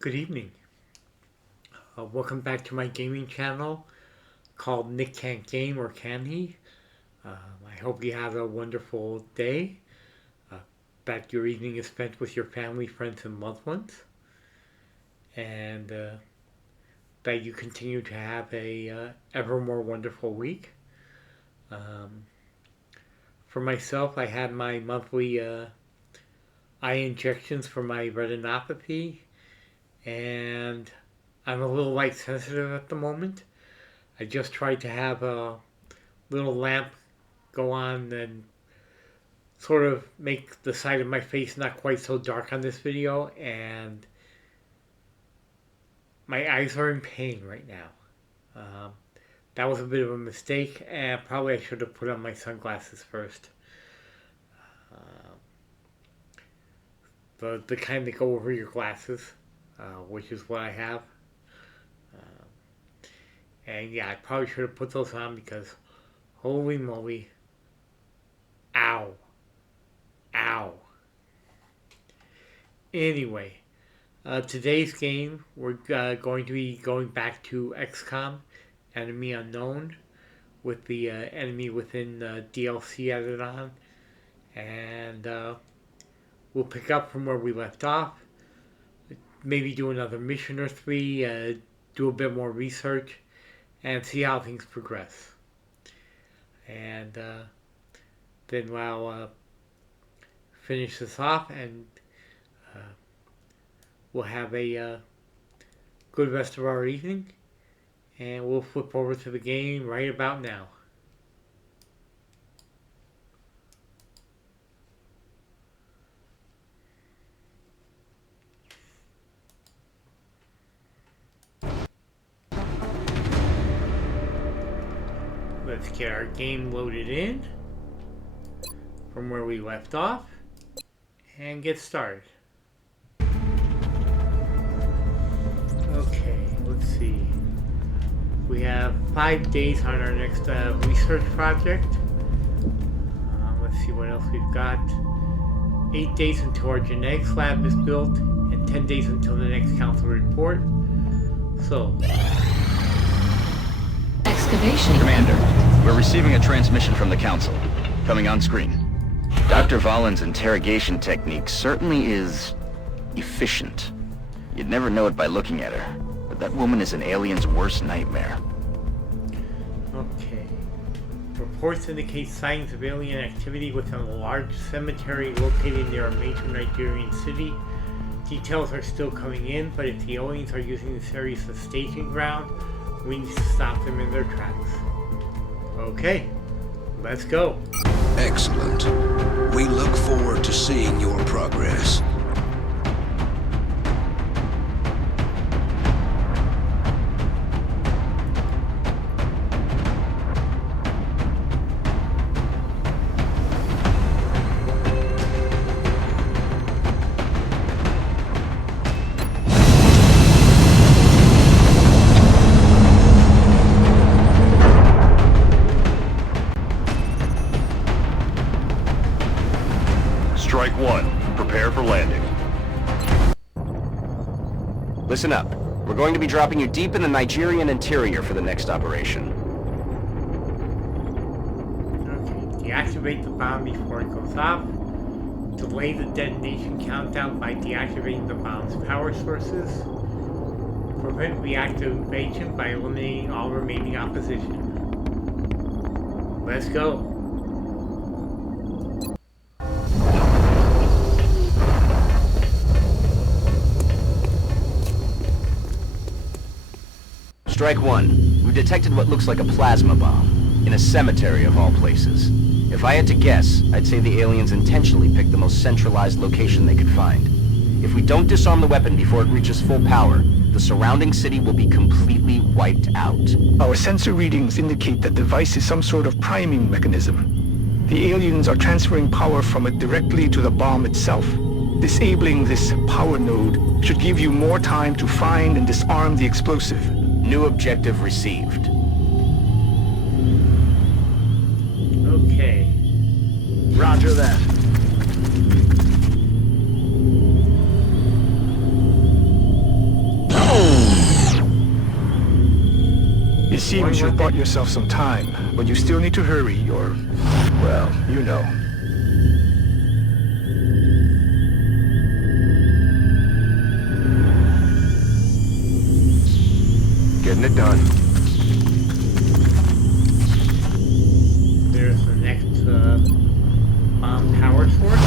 Good evening. Welcome back to my gaming channel called Nick Can't Game or Can He? I hope you have a wonderful day. That your evening is spent with your family, friends, and loved ones. And that you continue to have a ever more wonderful week. For myself, I had my monthly eye injections for my retinopathy, and I'm a little light sensitive at the moment. I just tried to have a little lamp go on and sort of make the side of my face not quite so dark on this video, and my eyes are in pain right now. That was a bit of a mistake, and probably I should have put on my sunglasses first. The kind that go over your glasses, which is what I have. And yeah, I probably should have put those on because holy moly. Ow. Ow. Anyway, today's game, we're going to be going back to XCom, Enemy Unknown, with the Enemy Within DLC added on. And we'll pick up from where we left off. Maybe do another mission or three, do a bit more research, and see how things progress. And then I'll finish this off, and we'll have a good rest of our evening, and we'll flip over to the game right about now. Let's get our game loaded in from where we left off and get started. Okay, let's see. We have 5 days on our next research project. Let's see what else we've got. 8 days until our genetics lab is built, and 10 days until the next council report. So, excavation. Commander, we're receiving a transmission from the Council. Coming on screen. Dr. Valen's interrogation technique certainly is efficient. You'd never know it by looking at her, but that woman is an alien's worst nightmare. okay. Reports indicate signs of alien activity within a large cemetery located near a major Nigerian city. Details are still coming in, but if the aliens are using this area as a staging ground, we need to stop them in their tracks. Okay, let's go. Excellent. We look forward to seeing your progress. Strike one. Prepare for landing. Listen up. We're going to be dropping you deep in the Nigerian interior for the next operation. Okay, deactivate the bomb before it goes off. Delay the detonation countdown by deactivating the bomb's power sources. Prevent reactivation by eliminating all remaining opposition. Let's go. Strike one. We've detected what looks like a plasma bomb, in a cemetery of all places. If I had to guess, I'd say the aliens intentionally picked the most centralized location they could find. If we don't disarm the weapon before it reaches full power, the surrounding city will be completely wiped out. Our sensor readings indicate that the device is some sort of priming mechanism. The aliens are transferring power from it directly to the bomb itself. Disabling this power node should give you more time to find and disarm the explosive. New objective received. Okay. Roger that. seems you've bought yourself some time, but you still need to hurry or, well, you know. Getting it done. There's the next bomb power source.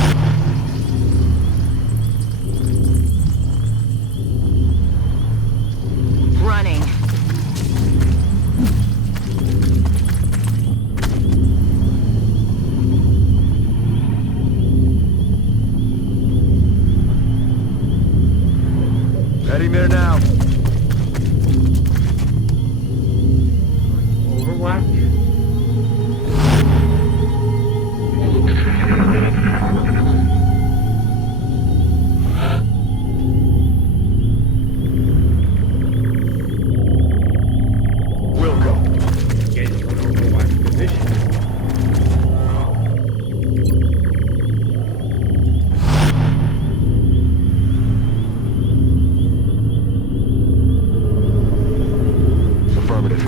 Running. Heading there now. Overwatch. We'll go. Get into an Overwatch position. Affirmative.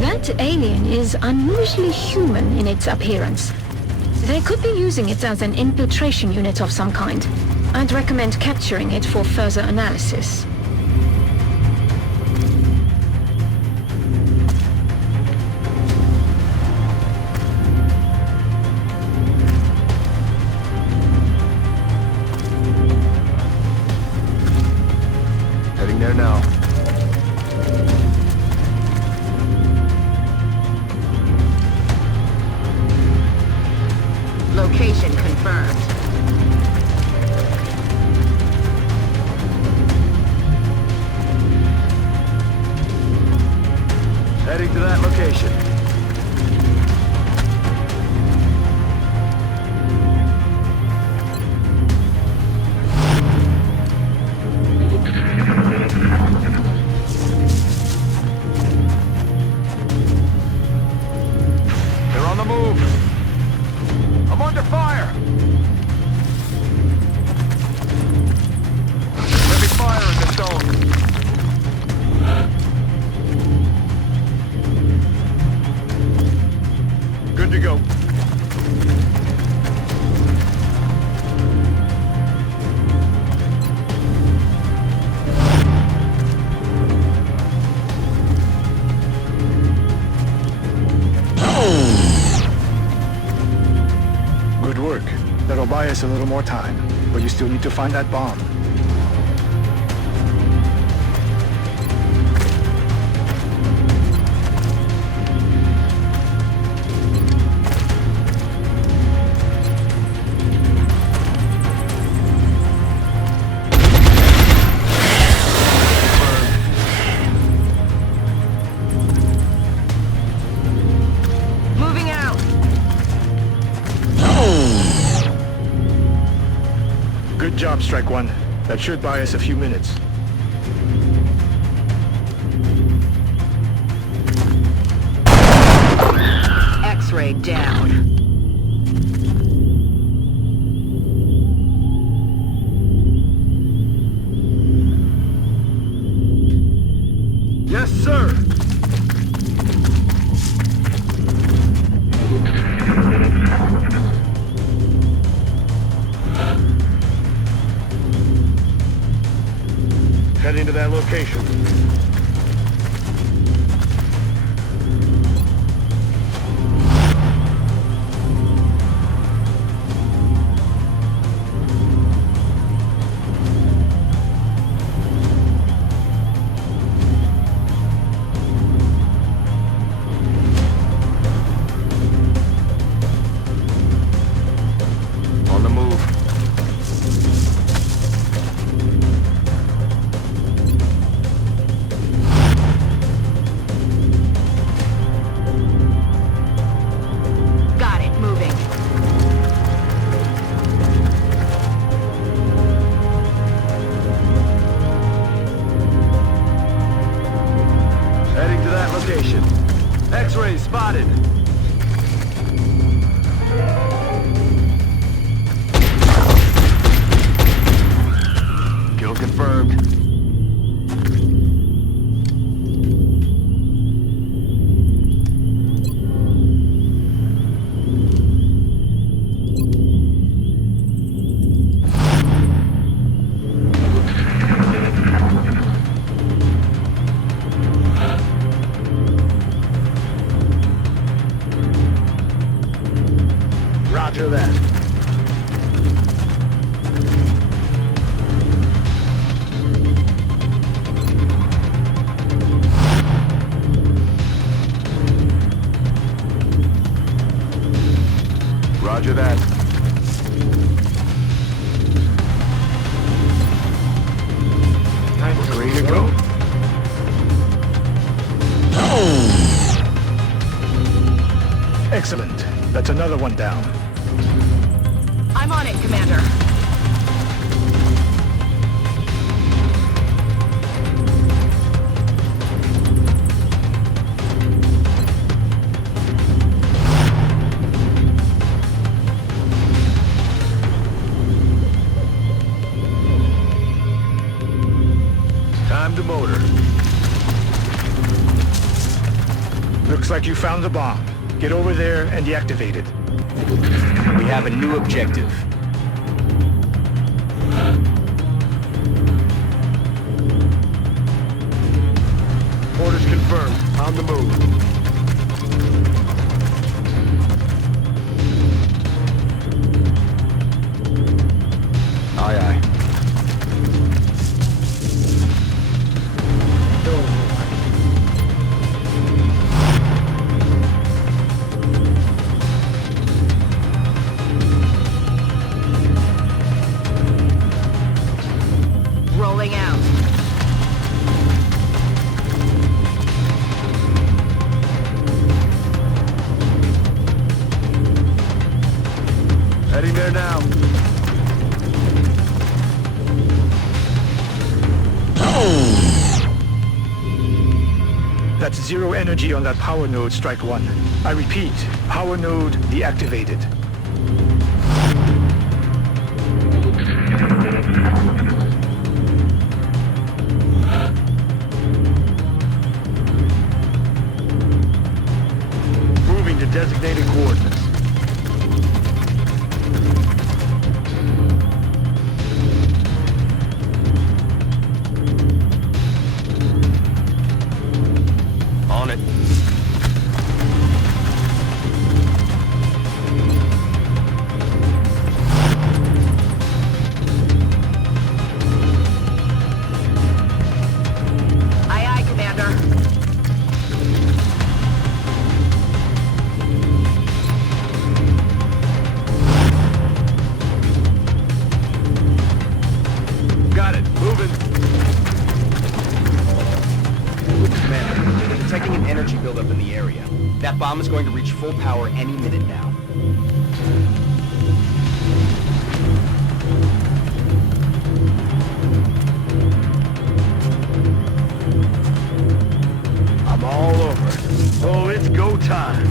That alien is unusually human in its appearance. They could be using it as an infiltration unit of some kind. I'd recommend capturing it for further analysis. Heading there now. Location confirmed. Heading to that location. They're on the move. I'm under fire. Heavy fire in the zone. Good to go. Good work. That'll buy us a little more time, but you still need to find that bomb. Moving out. Good job, Strike One. That should buy us a few minutes. X-ray down. Yes, sir. Heading to that location. On the move. Got it. Moving. Heading to that location. X-ray spotted. Kill confirmed. Roger that. Time to Ready to go. Excellent. That's another one down. I'm on it, Commander. Time to motor. Looks like you found the bomb. Get over there and deactivate it. We have a new objective. Orders confirmed. On the move. Aye, aye. Rolling out. Heading there now. That's zero energy on that power node, Strike One. I repeat, power node deactivated. Moving to designated coordinates. On it. Aye, aye, Commander. Got it. Moving. Commander, detecting an energy buildup in the area. That bomb is going to reach full power any minute now. I'm all over. Oh, it's go time.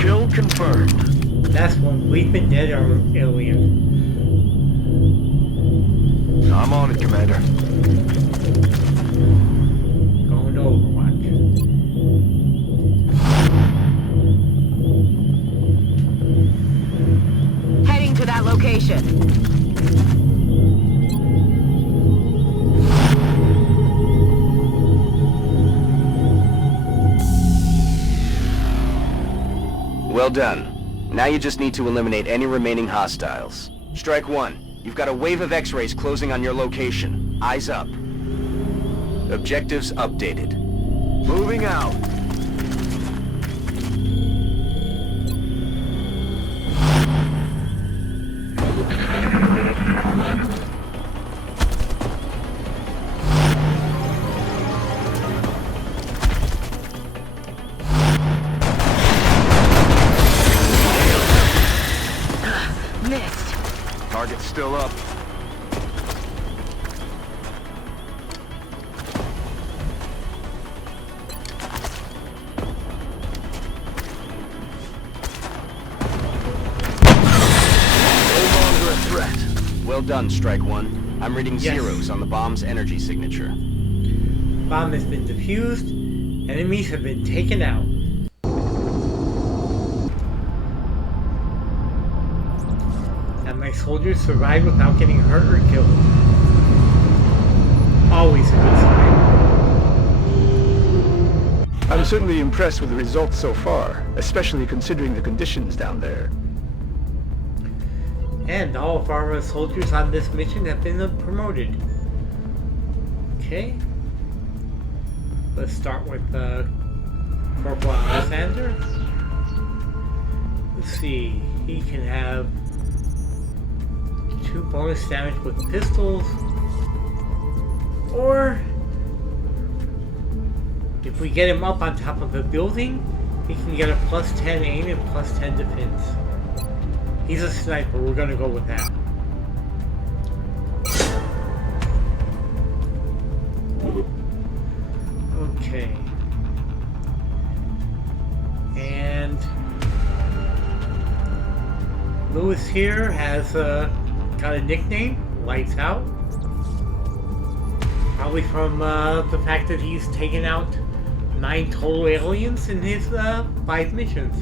Kill confirmed. That's one bleeping dead alien. I'm on it, Commander. Going to Overwatch. Heading to that location. Well done. Now you just need to eliminate any remaining hostiles. Strike One, you've got a wave of X-rays closing on your location. Eyes up. Objectives updated. Moving out. Missed. Target's still up. No longer a threat. Well done, Strike One. I'm reading Yes. zeros on the bomb's energy signature. Bomb has been defused. Enemies have been taken out. And my soldiers survived without getting hurt or killed. Always a good sign. I'm certainly impressed with the results so far, especially considering the conditions down there. And all of our soldiers on this mission have been promoted. Okay. Let's start with Corporal Alexander. Let's see. He can have 2 bonus damage with pistols. Or if we get him up on top of a building, he can get a +10 aim and +10 defense. He's a sniper, we're gonna go with that. Okay. And Lewis here has got a nickname, Lights Out. Probably from the fact that he's taken out 9 total aliens in his 5 missions.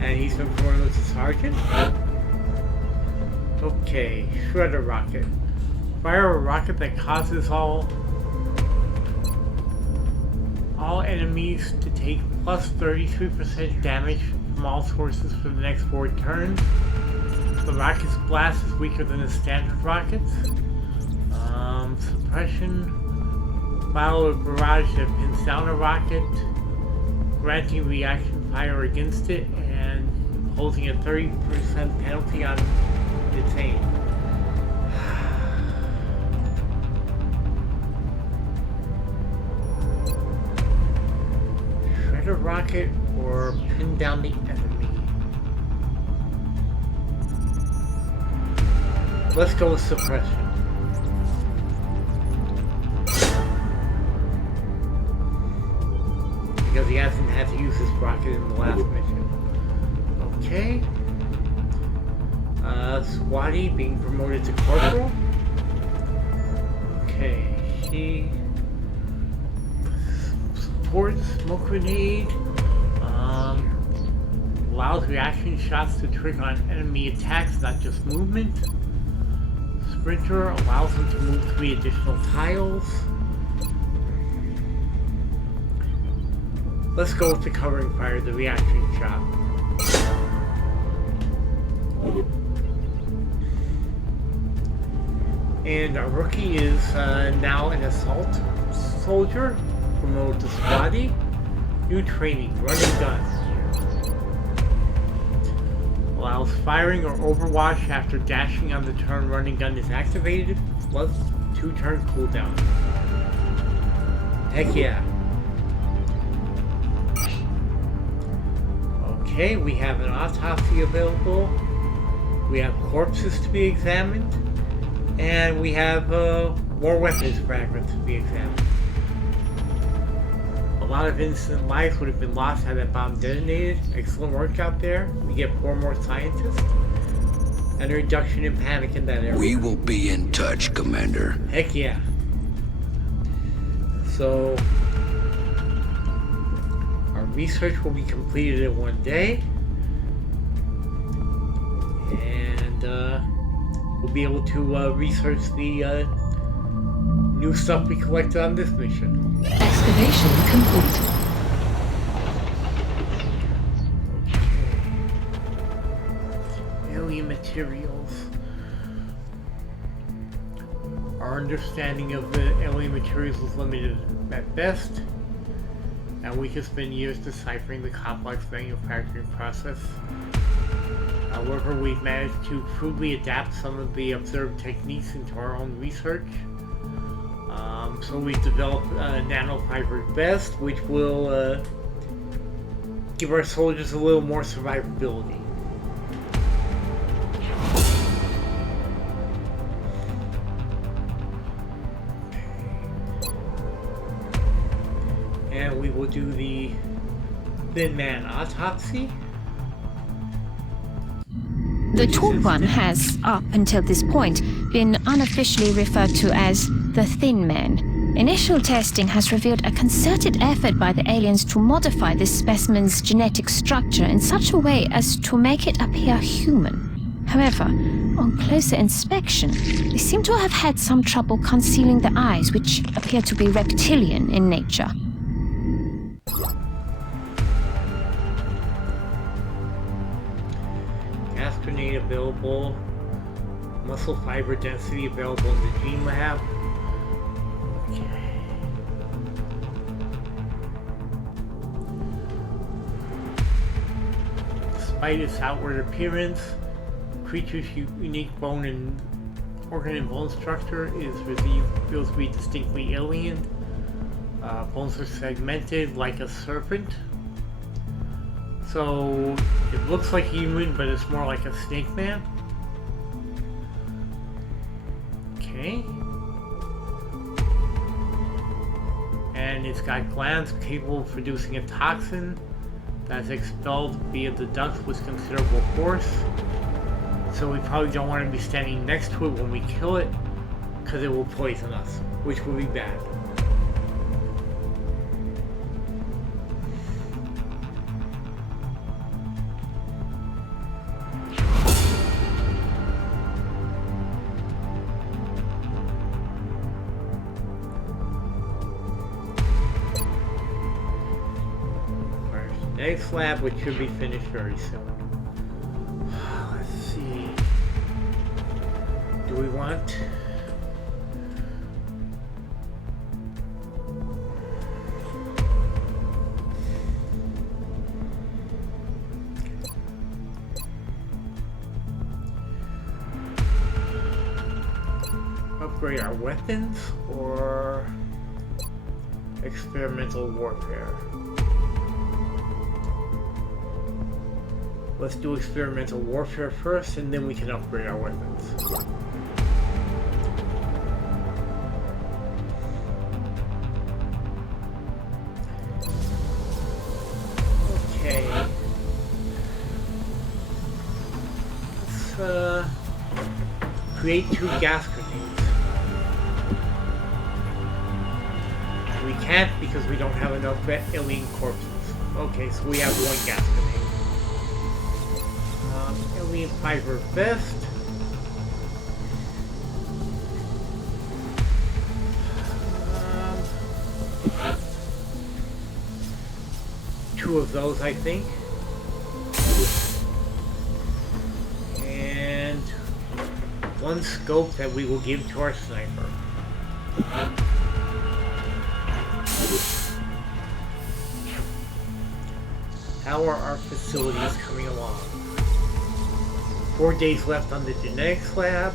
And he's been promoted to sergeant. Okay, Shredder Rocket. Fire a rocket that causes all enemies to take +33% damage from all sources for the next 4 turns. The rocket's blast is weaker than the standard rockets. Suppression. Fire a barrage that pins down a rocket, granting reaction fire against it, and holding a 30% penalty on its aim. Shredder rocket or pin down the enemy. Let's go with suppression. Because he hasn't had to use his rocket in the last mission. Okay. Swati being promoted to corporal. Okay, she supports smoke grenade. Allows reaction shots to trigger on enemy attacks, not just movement. Sprinter allows them to move 3 additional tiles. Let's go with the covering fire, the reaction shot. And our rookie is now an assault soldier, promoted to Swati. New training, running gun. Allows firing or overwatch after dashing on the turn running gun is activated, plus 2 turn cooldown. Heck yeah. Okay, we have an autopsy available. We have corpses to be examined. And we have more weapons fragments to be examined. A lot of innocent lives would have been lost had that bomb detonated. Excellent work out there. We get 4 more scientists. And a reduction in panic in that area. We will be in touch, Commander. Heck yeah. So, our research will be completed in 1 day. And we'll be able to research the new stuff we collected on this mission. Excavation complete. Okay. Alien materials. Our understanding of the alien materials is limited at best, and we could spend years deciphering the complex manufacturing process. However, we've managed to crudely adapt some of the observed techniques into our own research. So we've developed nanofiber vest, which will give our soldiers a little more survivability. And we will do the Thin Man autopsy. The Tall One has, up until this point, been unofficially referred to as the Thin Man. Initial testing has revealed a concerted effort by the aliens to modify this specimen's genetic structure in such a way as to make it appear human. However, on closer inspection, they seem to have had some trouble concealing the eyes, which appear to be reptilian in nature. Gas grenade available. Muscle fiber density available in the gene lab. Okay. Despite its outward appearance, creature's unique bone and organ and bone structure is feels to be distinctly alien. Bones are segmented like a serpent. So it looks like a human, but it's more like a snake man. Okay. And it's got glands capable of producing a toxin that's expelled via the ducts with considerable force. So we probably don't want to be standing next to it when we kill it, because it will poison us, which will be bad. Next lab, which should be finished very soon. Let's see. Do we want... upgrade our weapons or experimental warfare? Let's do experimental warfare first, and then we can upgrade our weapons. Okay. Let's create 2 gas grenades. We can't because we don't have enough alien corpses. Okay, so we have 1 gas grenade. Alien fiber vest. Two of those, I think. And 1 scope that we will give to our sniper. How are our facilities coming along? 4 days left on the genetics lab.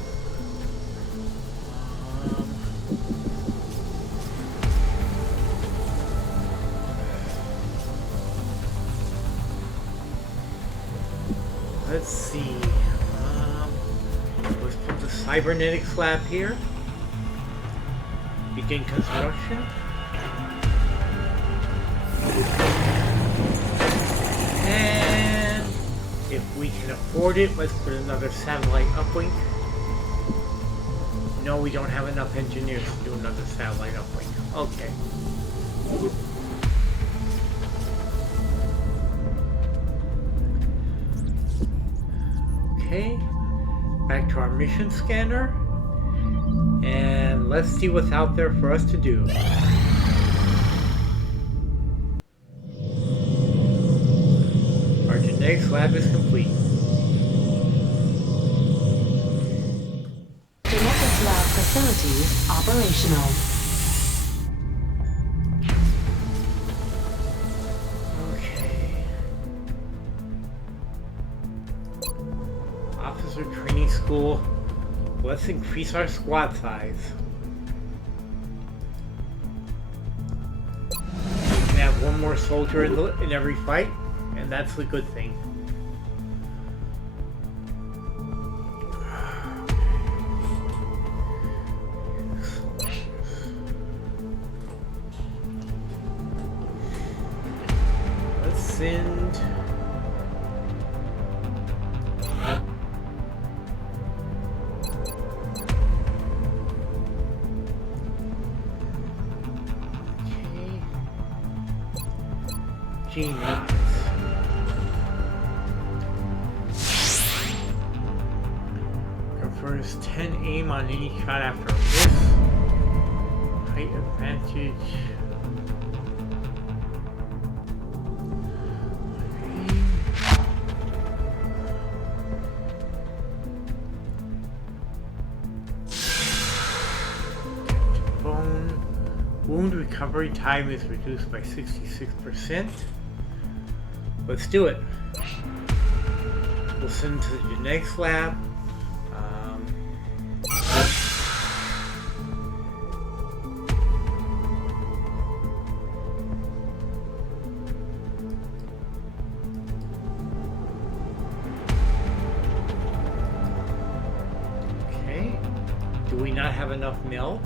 Let's see. Let's put the cybernetics lab here. Begin construction. And if we can afford it, let's put another satellite uplink. No, we don't have enough engineers to do another satellite uplink. Okay. Okay. Back to our mission scanner. And let's see what's out there for us to do. Our genetics lab is complete. Genetics lab facilities operational. Okay. Officer training school. Let's increase our squad size. We can have 1 more soldier in every fight, and that's the good thing. Let's send... Genius. Confers 10 aim on any shot after a miss. Height advantage. wound recovery time is reduced by 66%. Let's do it. We'll send to the genetics lab. Okay. Do we not have enough milk?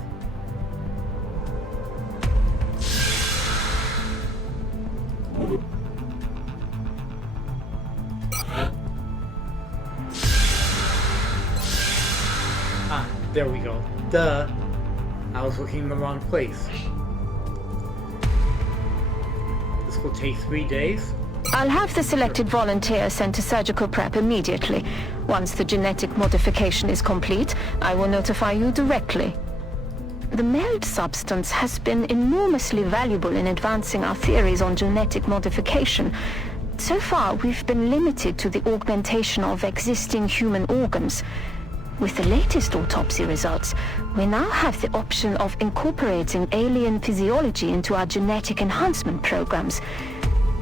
There we go. Duh. I was looking in the wrong place. This will take 3 days. I'll have the selected volunteer sent to surgical prep immediately. Once the genetic modification is complete, I will notify you directly. The meld substance has been enormously valuable in advancing our theories on genetic modification. So far, we've been limited to the augmentation of existing human organs. With the latest autopsy results, we now have the option of incorporating alien physiology into our genetic enhancement programs.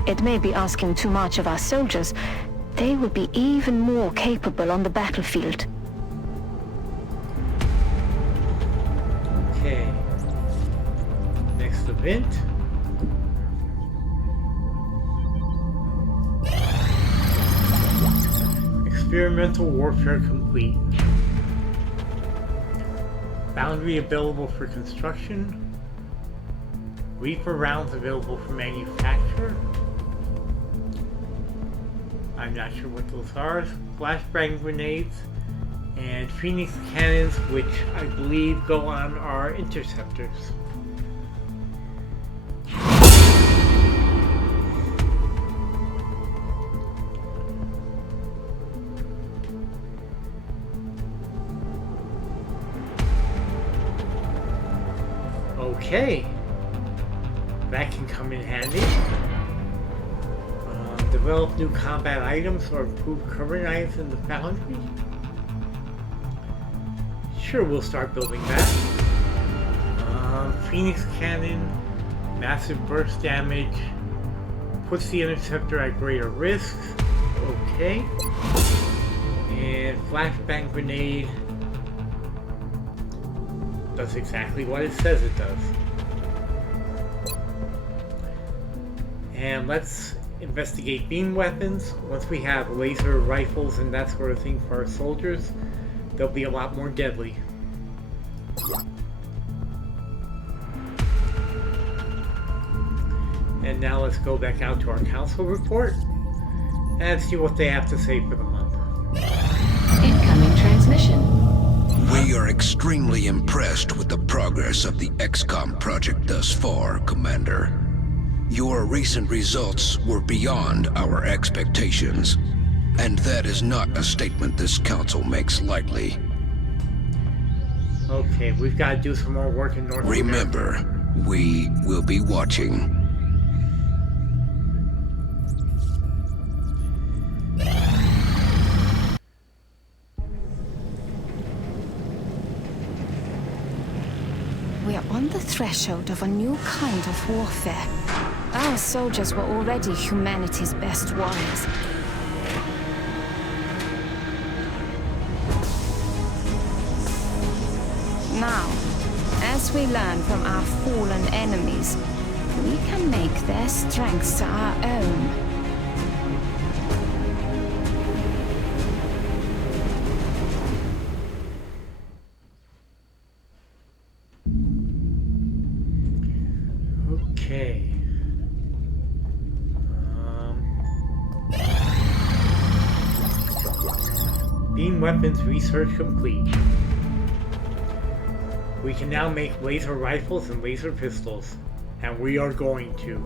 It may be asking too much of our soldiers. They will be even more capable on the battlefield. Okay. Next event. Experimental warfare complete. Boundary available for construction. Reaper rounds available for manufacture. I'm not sure what those are. Flashbang grenades. And Phoenix cannons, which I believe go on our interceptors. Okay, that can come in handy. Develop new combat items or improve current items in the foundry. Sure, we'll start building that. Phoenix cannon, massive burst damage, puts the interceptor at greater risk. Okay. And flashbang grenade does exactly what it says it does. And let's investigate beam weapons. Once we have laser rifles and that sort of thing for our soldiers, they'll be a lot more deadly. And now let's go back out to our council report and see what they have to say for the month. Incoming transmission. We are extremely impressed with the progress of the XCom project thus far, Commander. Your recent results were beyond our expectations, and that is not a statement this council makes lightly. Okay, we've got to do some more work in North America. Remember, we will be watching. We are on the threshold of a new kind of warfare. Our soldiers were already humanity's best warriors. Now, as we learn from our fallen enemies, we can make their strengths our own. Okay. Beam weapons research complete. We can now make laser rifles and laser pistols, and we are going to.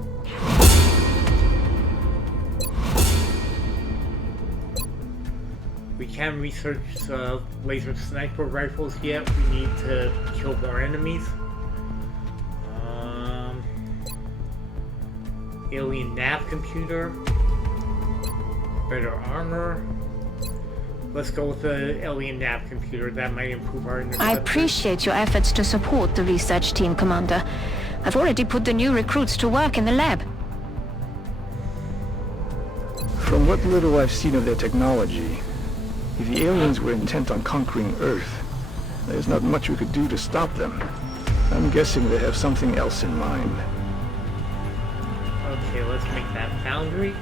We can't research laser sniper rifles yet. We need to kill more enemies. Alien nav computer. Better armor. Let's go with the alien nav computer. That might improve our interceptor. I appreciate your efforts to support the research team, Commander. I've already put the new recruits to work in the lab. From what little I've seen of their technology, if the aliens were intent on conquering Earth, there's not much we could do to stop them. I'm guessing they have something else in mind. Okay, let's make that boundary.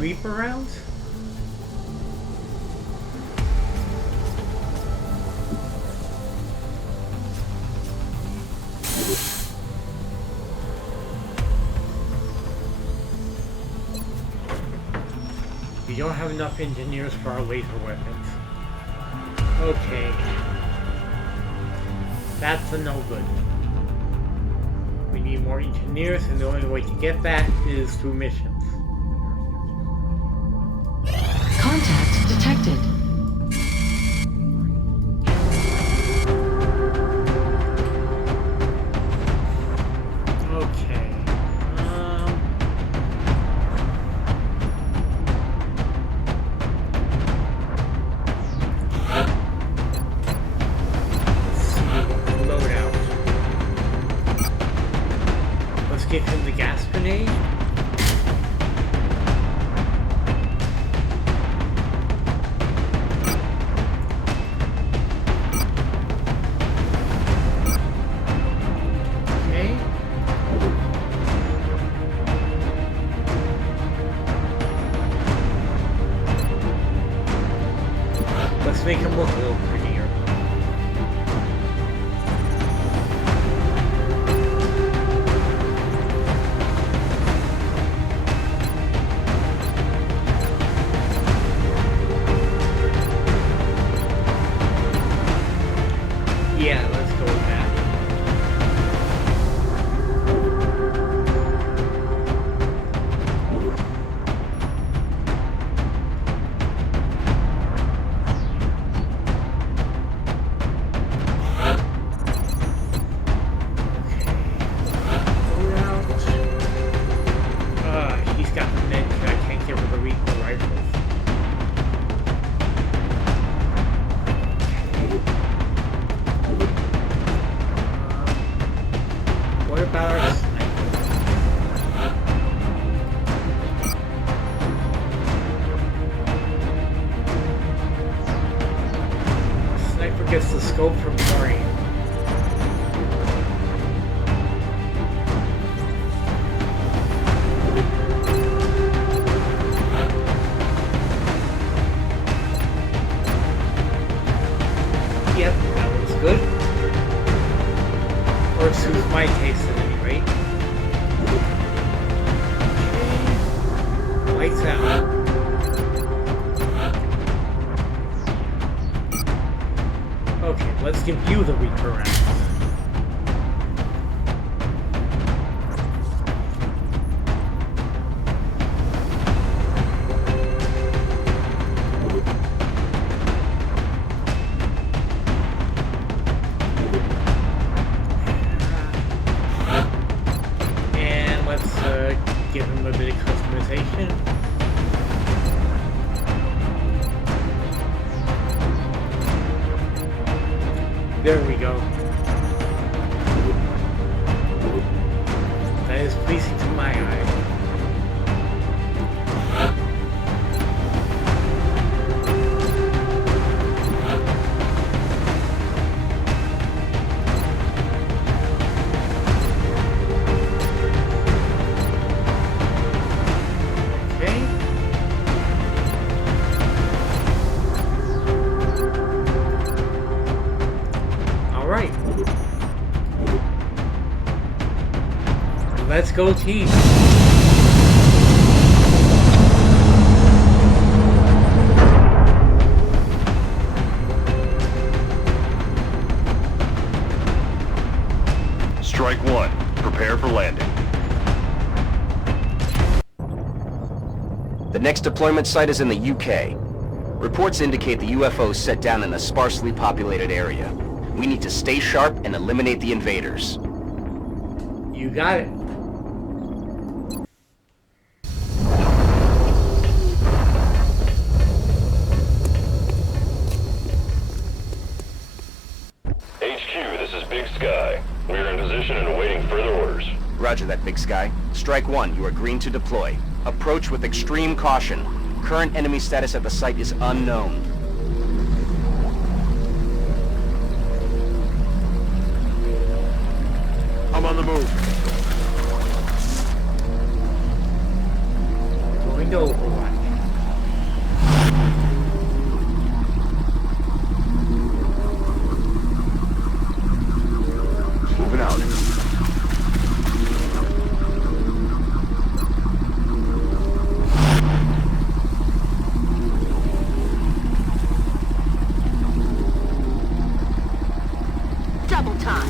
Reaper rounds? We don't have enough engineers for our laser weapons. Okay. That's a no good. We need more engineers, and the only way to get that is through missions. Contact detected. Okay. Loadout. Let's give him the gas grenade. Make him look a little prettier. Yeah, let's go with that. Gets the scope from Maureen. Yep, that looks good. Or suits my taste at any rate. Okay. Lights out. Okay, let's give you the Reaper round. And let's give him a bit of customization. There we go. That is pleasing to my eye. Let's go team. Strike one. Prepare for landing. The next deployment site is in the UK. Reports indicate the UFO is set down in a sparsely populated area. We need to stay sharp and eliminate the invaders. You got it. HQ, this is Big Sky. We are in position and awaiting further orders. Roger that, Big Sky. Strike one, you are green to deploy. Approach with extreme caution. Current enemy status at the site is unknown. I'm on the move. Going to Overwatch. Moving out. Double time.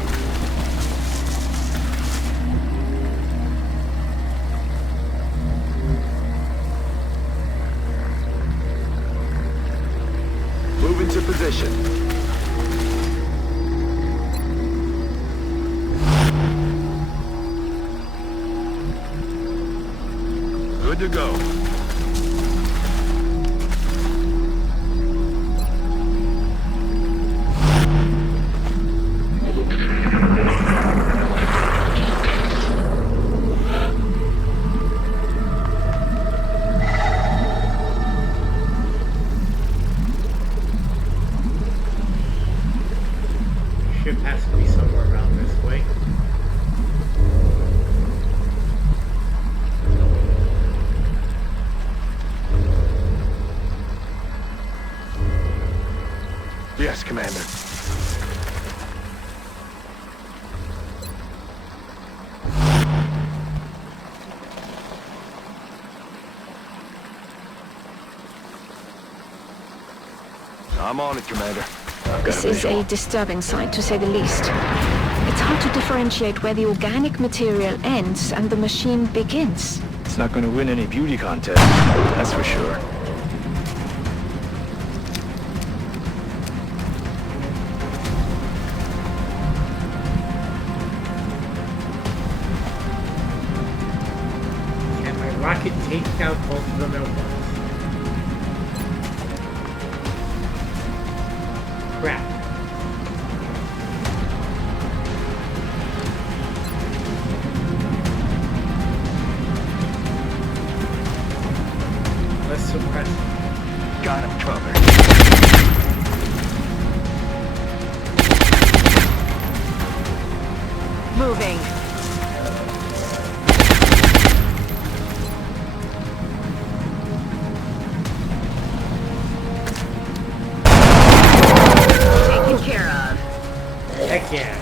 Move into position. Good to go. Ship has to be somewhere around this way. Yes, Commander. I'm on it, Commander. This is a disturbing sight, to say the least. It's hard to differentiate where the organic material ends and the machine begins. It's not going to win any beauty contest, that's for sure. Can my rocket take out both of them at once? Crap. Let's suppress it. Got him covered. Moving. Taken care of. Heck yeah.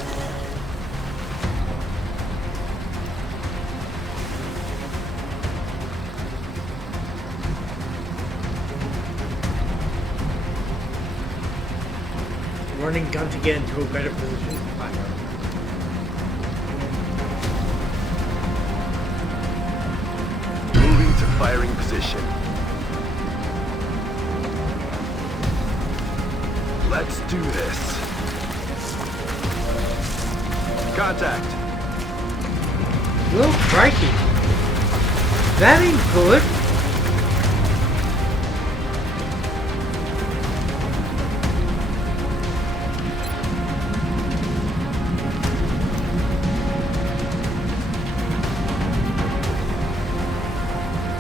Running gun to get into a better position to fire. Moving to firing position. Let's do this. Contact. Well, crikey. That ain't good.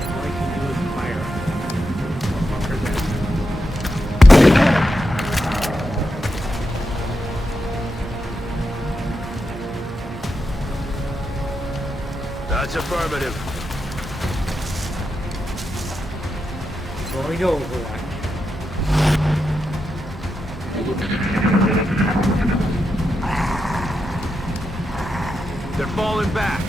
All I can do is fire. Fucker that. That's affirmative. Going to Overwatch. They're falling back.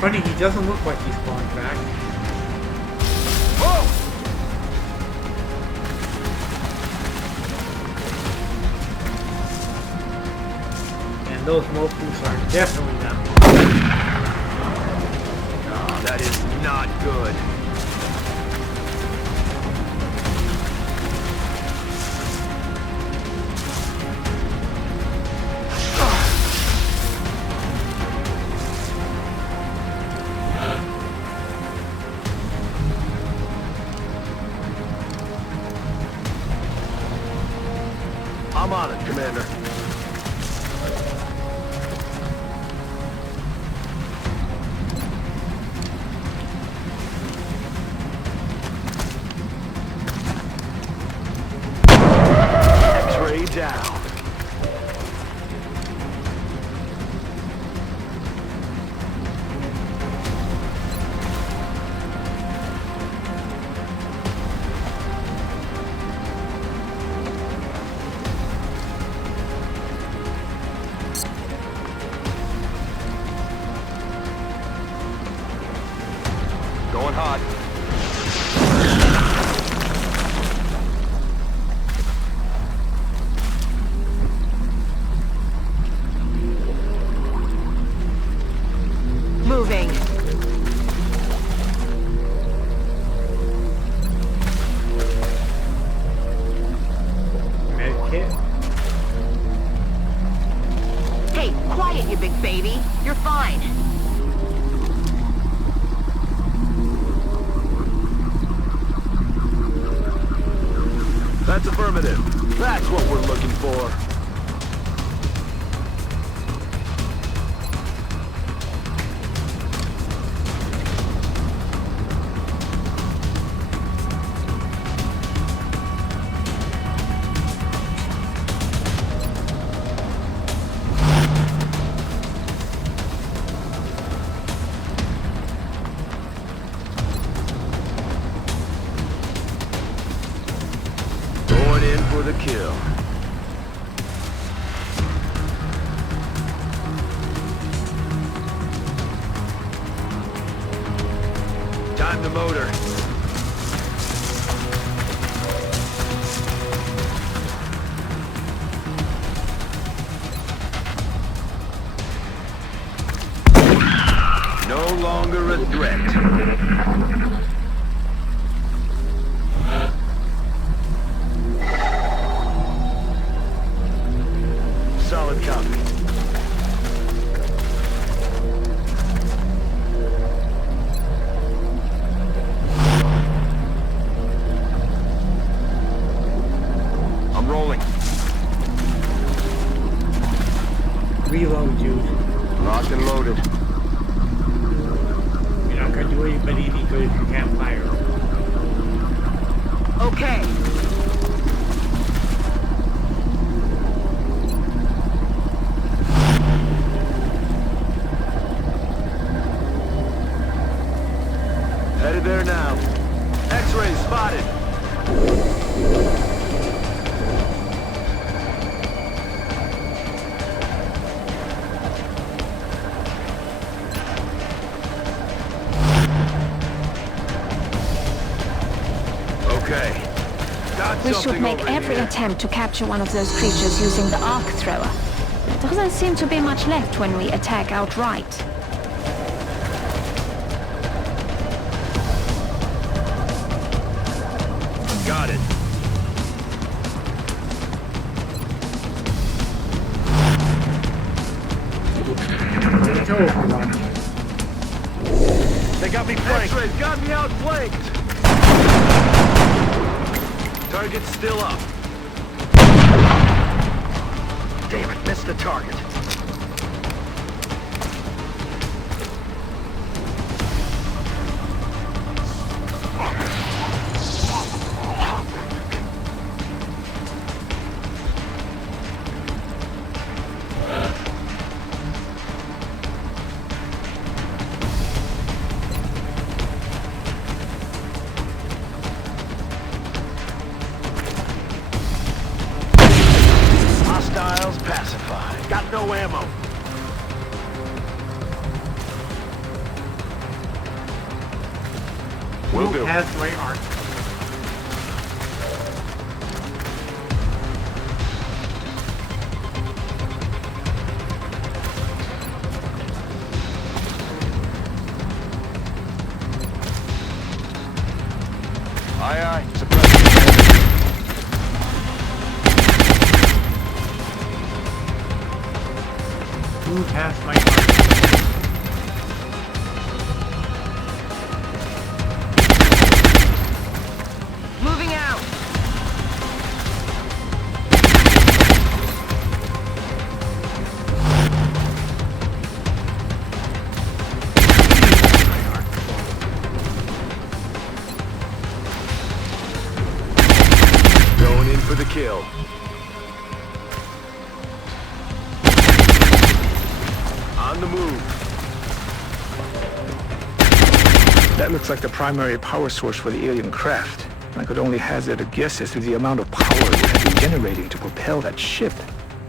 Funny, he doesn't look like he's falling back. Oh! those mofus are definitely not. Oh, that is not good. I'm on it, Commander. X-ray down. Going hot. Moving. Medkit. Hey, quiet, you big baby. You're fine. That's affirmative. That's what we're looking for. Going in for the kill. Time to motor. No longer a threat. Solid copy. I'm rolling. Reload, dude. Locked and loaded. You're not gonna do anybody any good if you can't fire. Okay. Headed there now. X-ray spotted. Okay. Got We something should make over every here. attempt to capture one of those creatures using the arc thrower. There doesn't seem to be much left when we attack outright. Got it. It's over. They got me flanked. X-ray's got me outflanked. Target's still up. Damn it, missed the target. Hostiles pacified. Got no ammo. Will do. Has my arc. Aye, aye. Suppress. Move past my target. Moving out. Going in for the kill. On the move. That looks like the primary power source for the alien craft. I could only hazard a guess as to the amount of power it has been generating to propel that ship.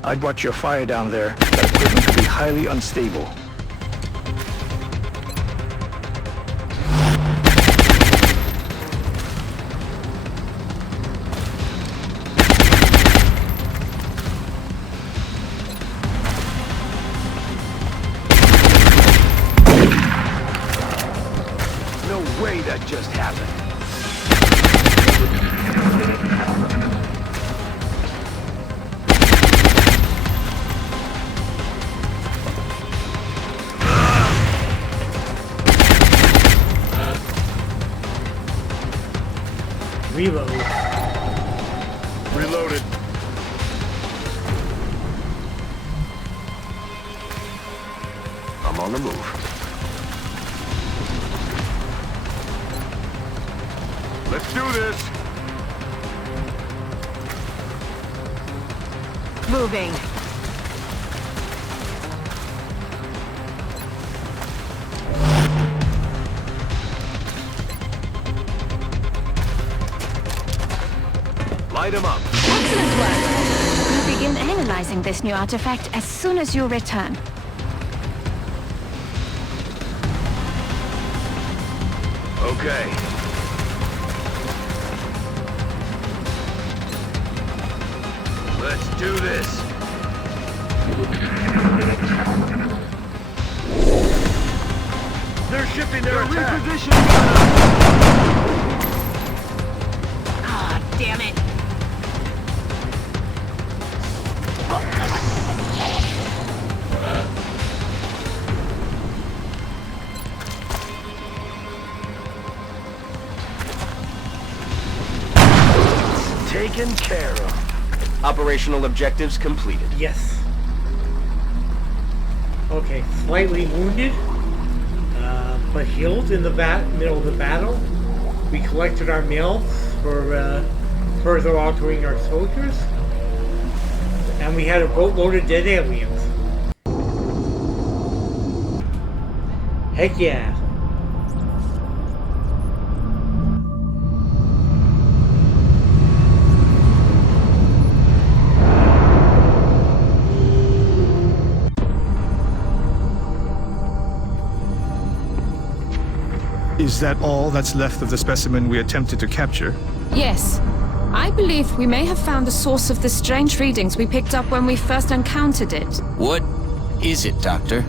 I'd watch your fire down there. That equipment could be highly unstable. No way that just happened. Reload. Reloaded. I'm on the move. Let's do this. Moving. Light him up. Excellent work. We'll begin analyzing this new artifact as soon as you return. Okay. Let's do this. They're shifting their attack. Ah, damn it. Taken care of. Operational objectives completed. Yes. Okay, slightly wounded, but healed in the middle of the battle. We collected our mail for further altering our soldiers, and we had a boatload of dead aliens. Heck yeah. Is that all that's left of the specimen we attempted to capture? Yes. I believe we may have found the source of the strange readings we picked up when we first encountered it. What is it, Doctor?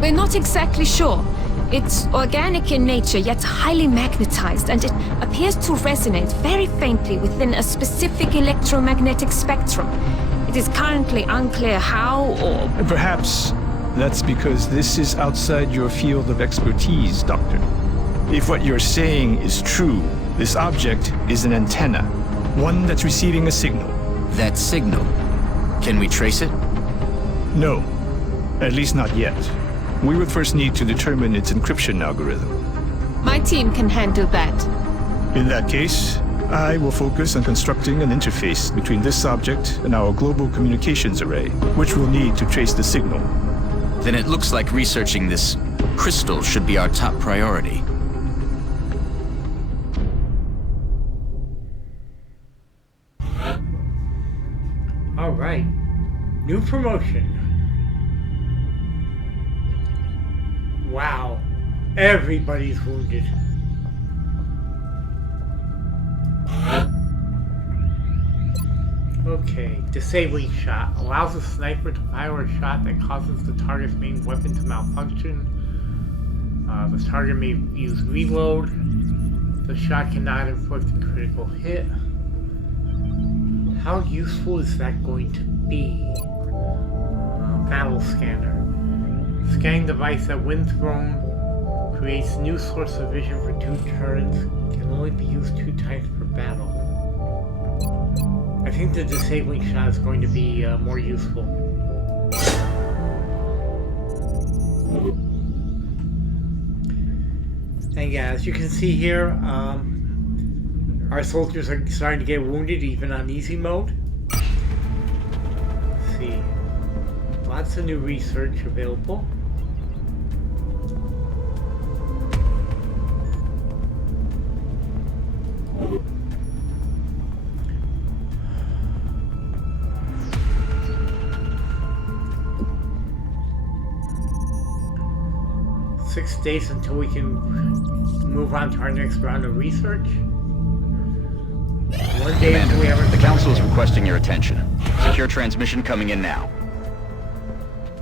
We're not exactly sure. It's organic in nature, yet highly magnetized, and it appears to resonate very faintly within a specific electromagnetic spectrum. It is currently unclear how or... Perhaps that's because this is outside your field of expertise, Doctor. If what you're saying is true, this object is an antenna, one that's receiving a signal. That signal. Can we trace it? No, at least not yet. We would first need to determine its encryption algorithm. My team can handle that. In that case, I will focus on constructing an interface between this object and our global communications array, which we'll need to trace the signal. Then it looks like researching this crystal should be our top priority. Alright. New promotion. Wow. Everybody's wounded. Okay. Disabling shot. Allows the sniper to fire a shot that causes the target's main weapon to malfunction. The target may use reload. The shot cannot inflict a critical hit. How useful is that going to be? Battle scanner. Scanning device that when thrown creates new source of vision for 2 turns. Can only be used 2 times per battle. I think the disabling shot is going to be more useful. And yeah, as you can see here, our soldiers are starting to get wounded even on easy mode. Let's see. Lots of new research available. Six days until we can move on to our next round of research. 1 day until we have the Council is requesting your attention. Secure transmission coming in now.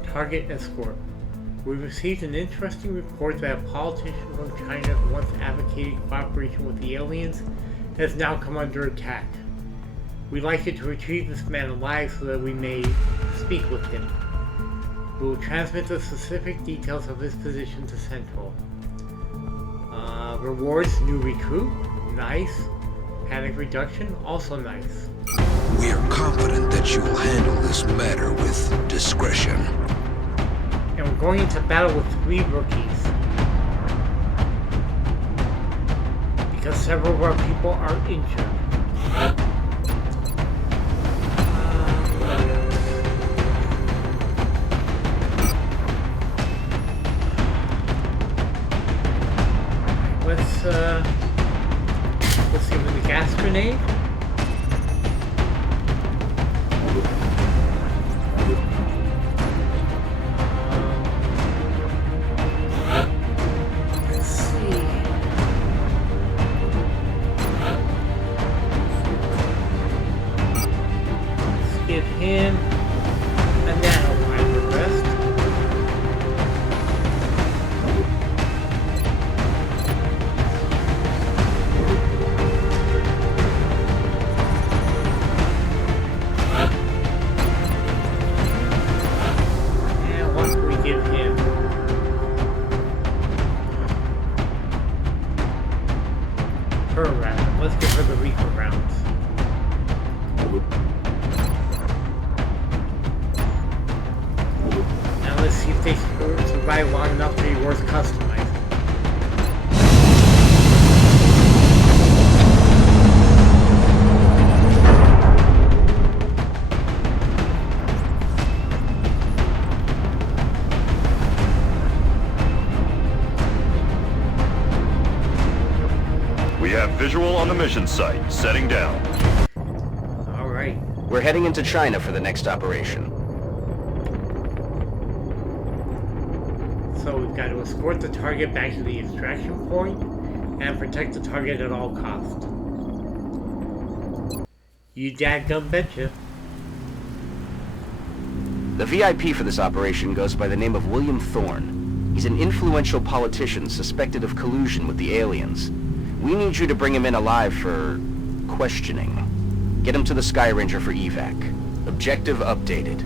Target escort. We received an interesting report that a politician from China who once advocated cooperation with the aliens has now come under attack. We'd like you to retrieve this man alive so that we may speak with him. We will transmit the specific details of his position to Central. Rewards, new recruit, nice. Panic reduction, also nice. We are confident that you will handle this matter with discretion. And we're going into battle with 3 rookies. Because several of our people are injured. Let's give him the gas grenade. Let's see. Let's give him a nanofiber vest. Let's give her the Reaper rounds. Now let's see if they survive long enough to be worth customizing. Visual on the mission site. Setting down. Alright. We're heading into China for the next operation. So we've got to escort the target back to the extraction point and protect the target at all costs. You dadgum betcha. The VIP for this operation goes by the name of William Thorne. He's an influential politician suspected of collusion with the aliens. We need you to bring him in alive for questioning. Get him to the Sky Ranger for evac. Objective updated.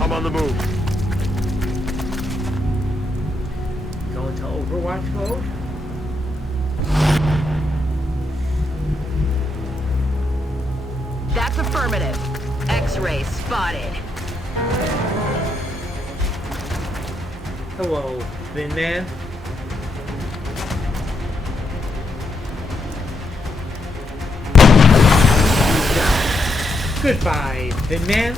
I'm on the move. Go into Overwatch mode. That's affirmative. X-ray spotted. Hello, Thin Man. Goodbye, Thin Man.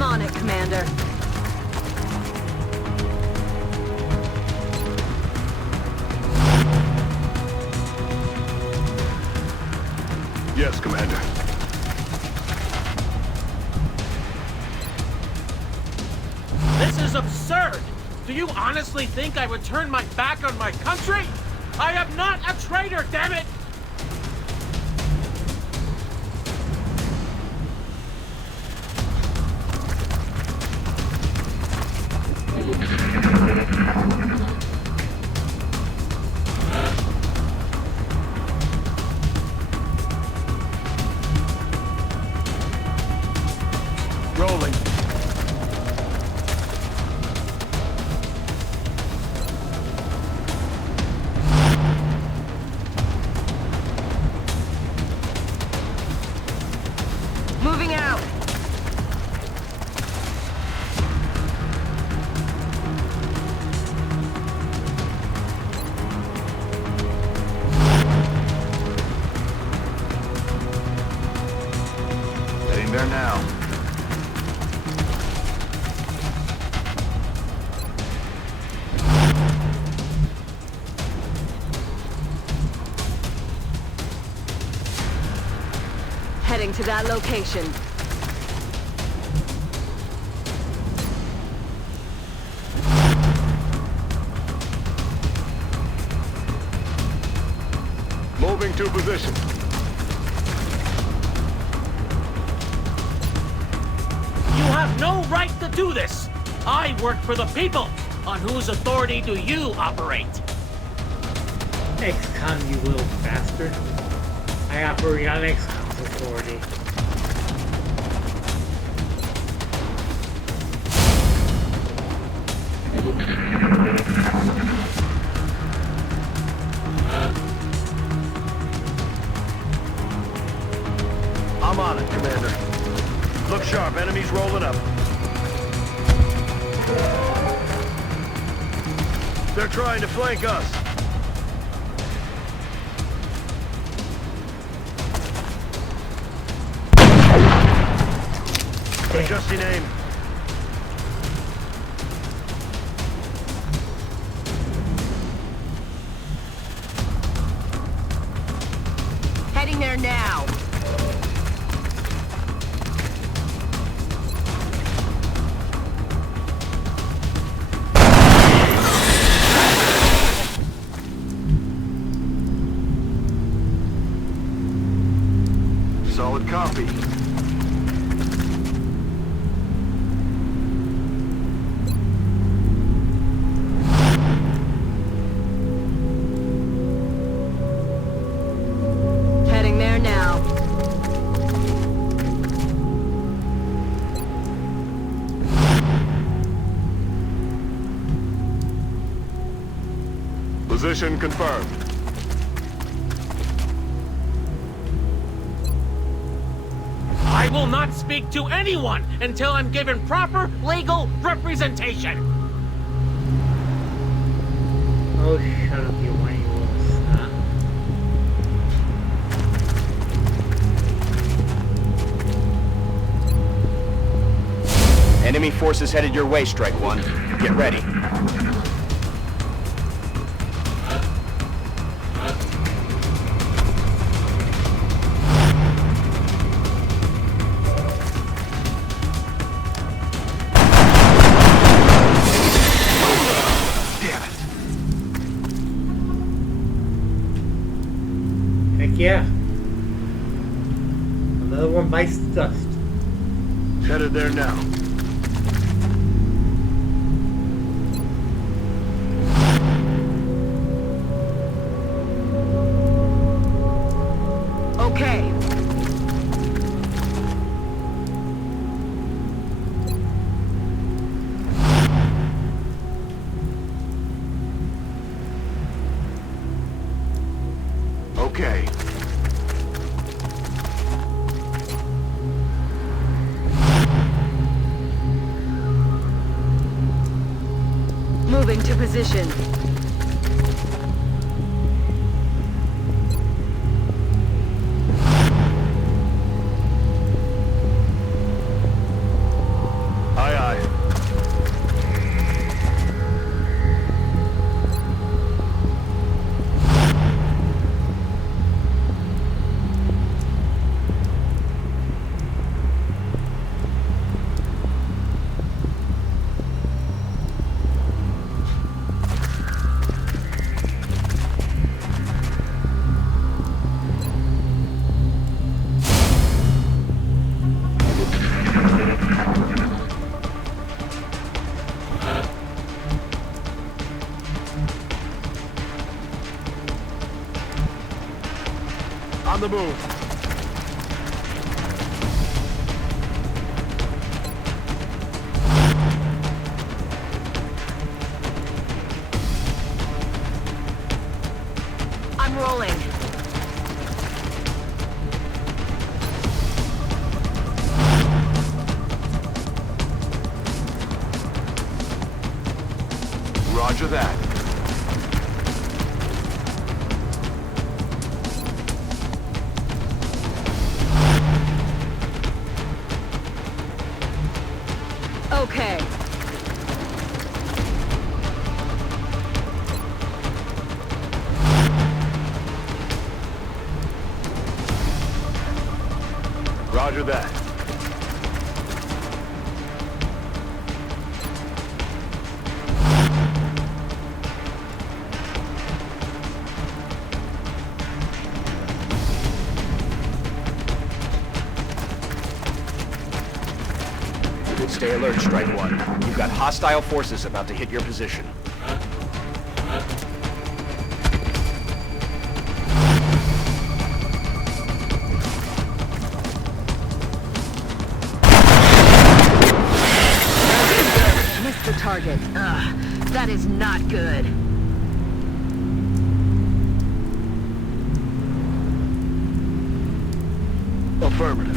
I'm on it, Commander. Yes, Commander. This is absurd! Do you honestly think I would turn my back on my country? I am not a traitor, damn it! Rolling. Moving out. Heading there now. Heading to that location. Moving to position. You have no right to do this! I work for the people! On whose authority do you operate? XCom, you little bastard. I operate on XCom's authority. I'm on it, Commander. Look sharp, enemies rolling up. They're trying to flank us. Adjusting aim. Heading there now. Solid copy. Heading there now. Position confirmed. I will not speak to anyone until I'm given proper legal representation! Oh, shut up, you whiny little snot. Enemy forces headed your way, Strike One. Get ready. Heck yeah. Another one bites the dust. Headed there now. Okay. Okay. Moving to position. the move. I'm rolling. Roger that. Okay. Roger that. Stay alert, Strike One. You've got hostile forces about to hit your position. Missed the target. Ugh, that is not good. Affirmative.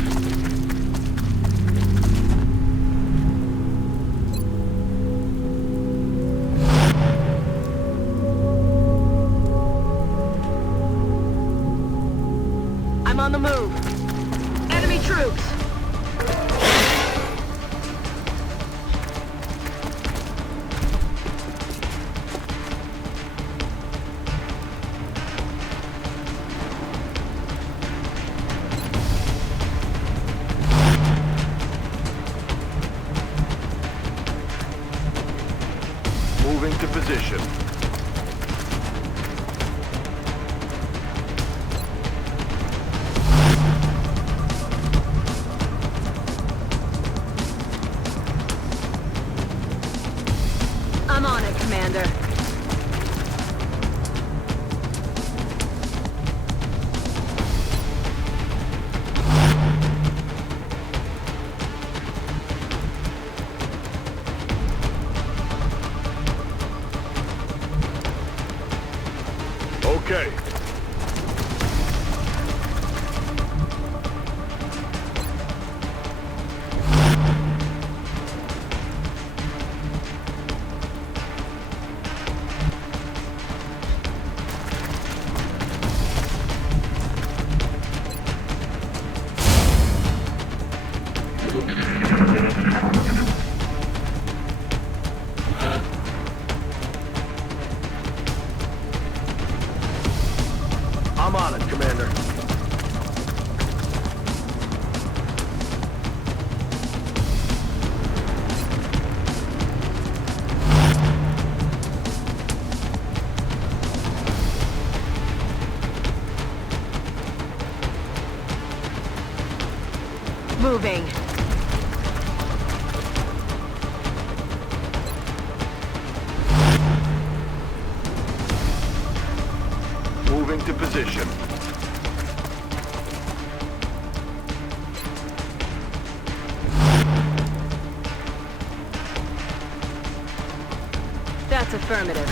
I'm on the move. Enemy troops. Moving to position. I'm on it, Commander. Okay. I'm on it, Commander. Moving. Moving to position. That's affirmative.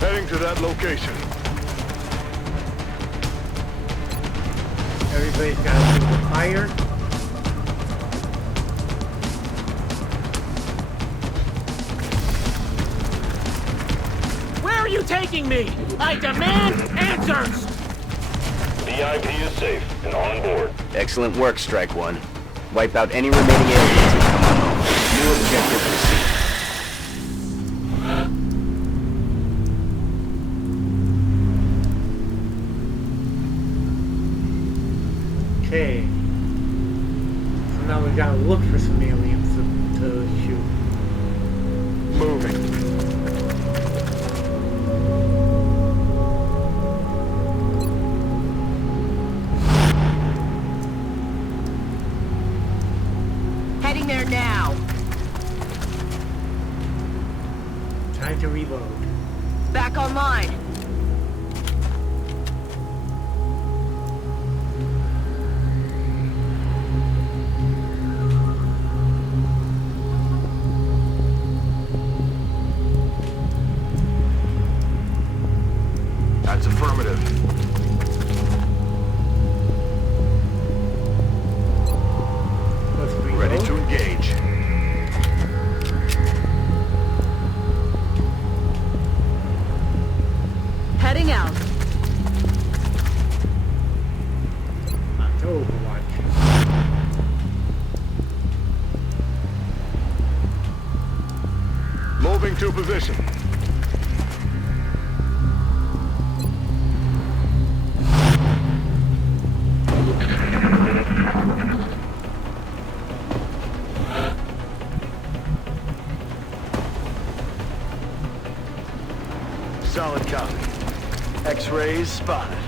Heading to that location. Everybody's got to do the fire. Where are you taking me? I demand answers! VIP is safe and on board. Excellent work, Strike One. Wipe out any remaining aliens and come on home. New objective received. Okay. So now we gotta look for some aliens to shoot. Moving. Heading there now. time to reload. Back online. That's affirmative. Let's reload. Ready to engage. Heading out. On to Overwatch. Moving to position. Solid copy. X-rays spotted.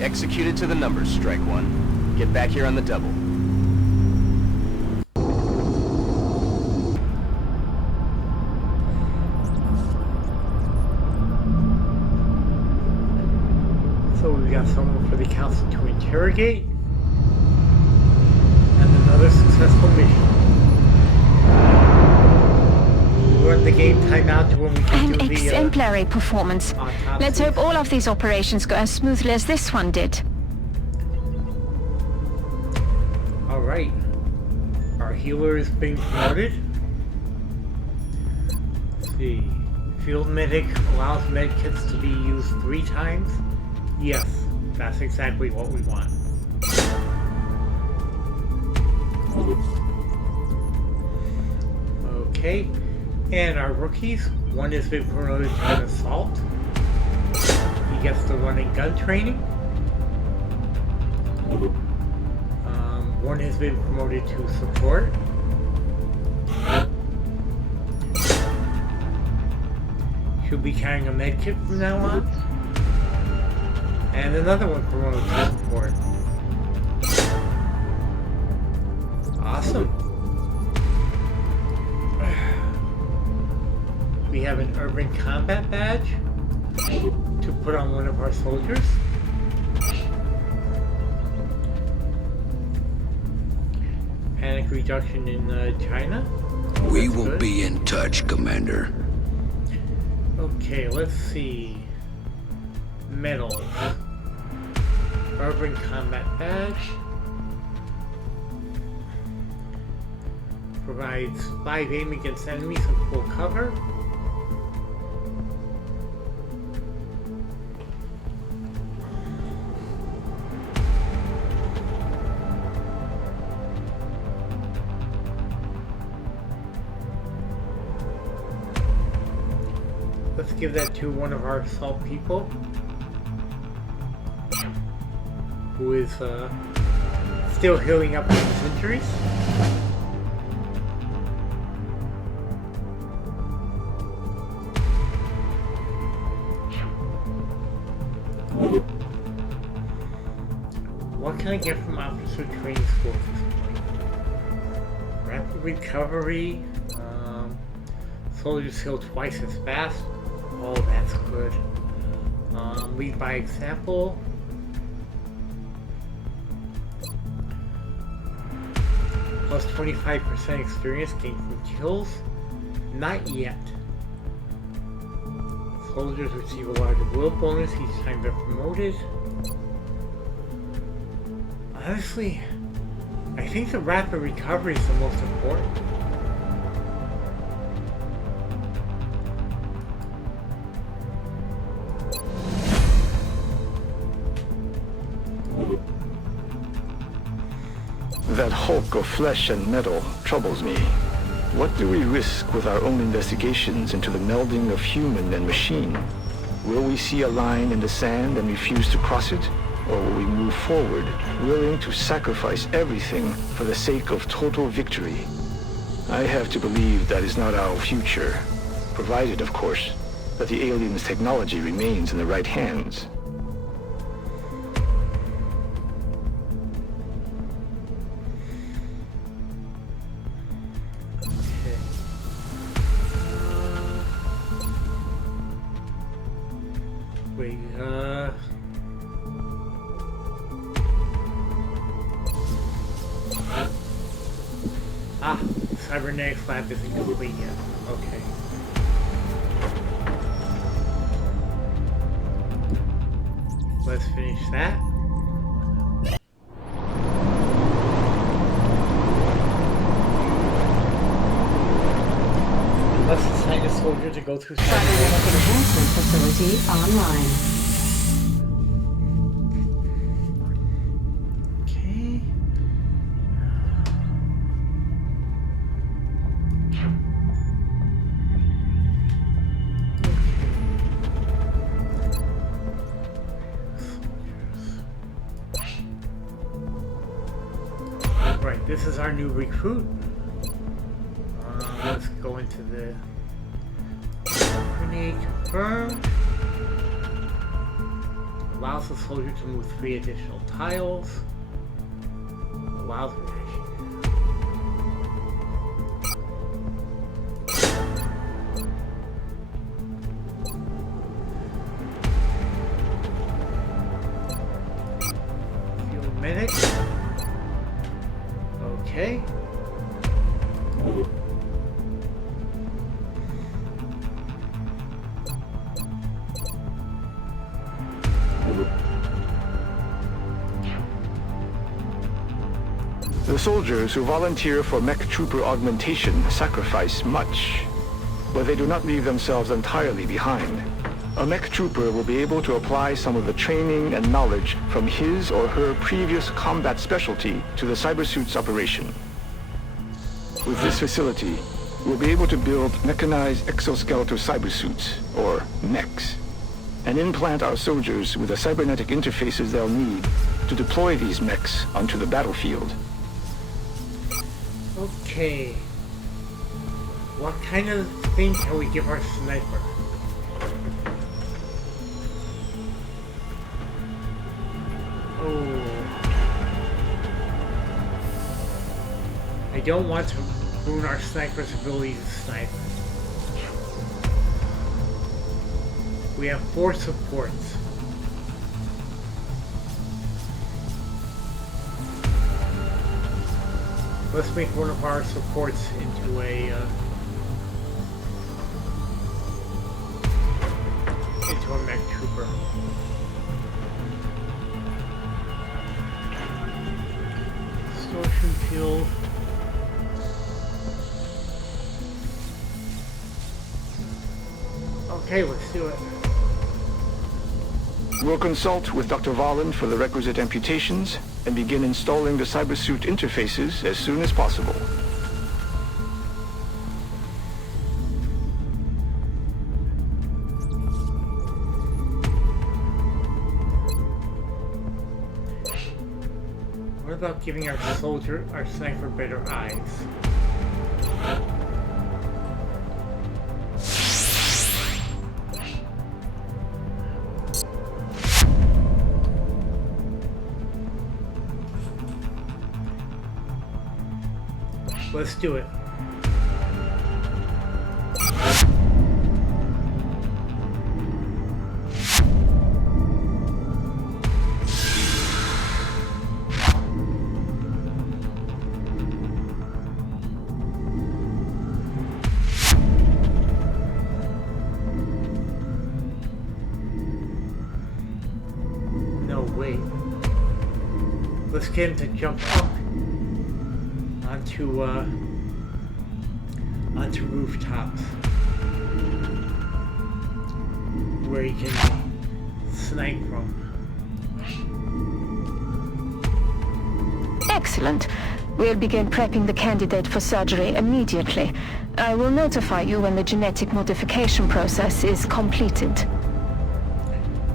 Executed to the numbers, Strike One. Get back here on the double. So we got someone for the council to interrogate. And another successful mission. We run the game timeout to when we can An do the exemplary performance. autopsies. Let's hope all of these operations go as smoothly as this one did. Alright. Our healer is being promoted. Let's see. Field medic allows medkits to be used 3 times. Yes, that's exactly what we want. Okay, and our rookies, one has been promoted to an assault. He gets the run and gun training. One has been promoted to support. She'll be carrying a medkit from now on. And another one promoted to support. Awesome. We have an urban combat badge to put on one of our soldiers. Panic reduction in China. We That's will good. be in touch, Commander. Okay, let's see. Medals. Urban Combat Badge. Provides 5 aim against enemies in full cover. Let's give that to one of our assault people, who is still healing up his injuries. What can I get from officer training school at this point? Rapid recovery. Soldiers heal twice as fast. Oh, that's good. Lead by example. Plus 25% experience gained from kills. Not yet. Soldiers receive a larger will bonus each time they're promoted. Honestly, I think the rapid recovery is the most important. That hulk of flesh and metal troubles me. What do we risk with our own investigations into the melding of human and machine? Will we see a line in the sand and refuse to cross it? Or will we move forward, willing to sacrifice everything for the sake of total victory? I have to believe that is not our future, provided, of course, that the aliens' technology remains in the right hands. Wait, cybernetics lab isn't complete yet. Okay. Let's finish that. Let's assign a soldier to go through Cybernetic enhancement facility online. Okay. Right, this is our new recruit. Let's go into the grenade confirmed. Allows the soldier to move 3 additional tiles. Allows fuel medic. Okay. The soldiers who volunteer for mech trooper augmentation sacrifice much, but they do not leave themselves entirely behind. A mech trooper will be able to apply some of the training and knowledge from his or her previous combat specialty to the cybersuit's operation. With this facility, we'll be able to build mechanized exoskeletal cybersuits, or mechs, and implant our soldiers with the cybernetic interfaces they'll need to deploy these mechs onto the battlefield. Okay. What kind of thing can we give our sniper? Oh. I don't want to ruin our sniper's ability to snipe. We have 4 supports. Let's make one of our supports into a mech trooper. Distortion field. Okay, let's do it. We'll consult with Dr. Volland for the requisite amputations and begin installing the cybersuit interfaces as soon as possible. What about giving our sniper better eyes? Let's do it. No, wait. Let's get him to jump up onto rooftops where he can snipe from. Excellent. We'll begin prepping the candidate for surgery immediately. I will notify you when the genetic modification process is completed.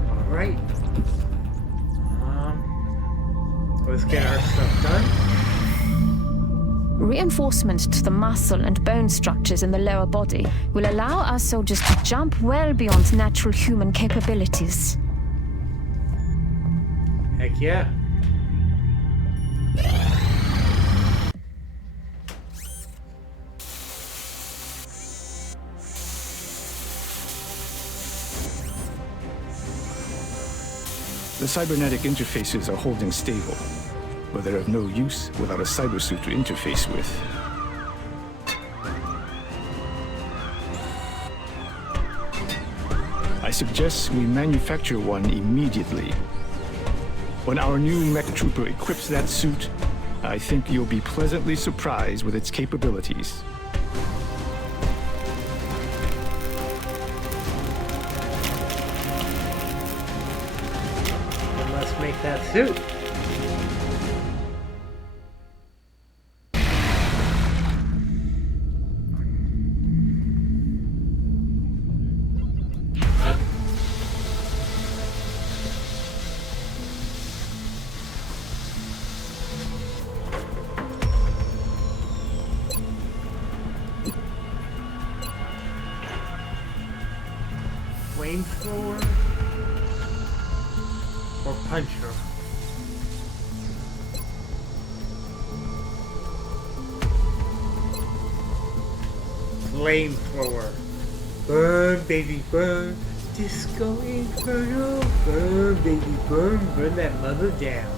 All right. Let's get our stuff done. Reinforcement to the muscle and bone structures in the lower body will allow our soldiers to jump well beyond natural human capabilities. Heck yeah. The cybernetic interfaces are holding stable, but they're of no use without a cybersuit to interface with. I suggest we manufacture one immediately. When our new mech trooper equips that suit, I think you'll be pleasantly surprised with its capabilities. Let's make that suit. Flamethrower or puncher? Flamethrower. Burn, baby, burn. Disco Inferno. Burn, baby, burn. Burn that mother down.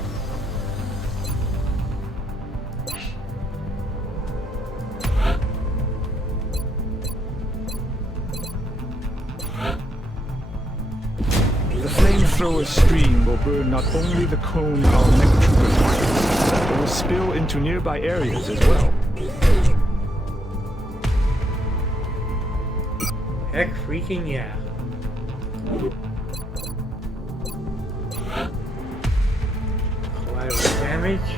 The flamethrower stream will burn not only the cone our mech troopers find, but will spill into nearby areas as well. Heck freaking yeah. Collateral damage.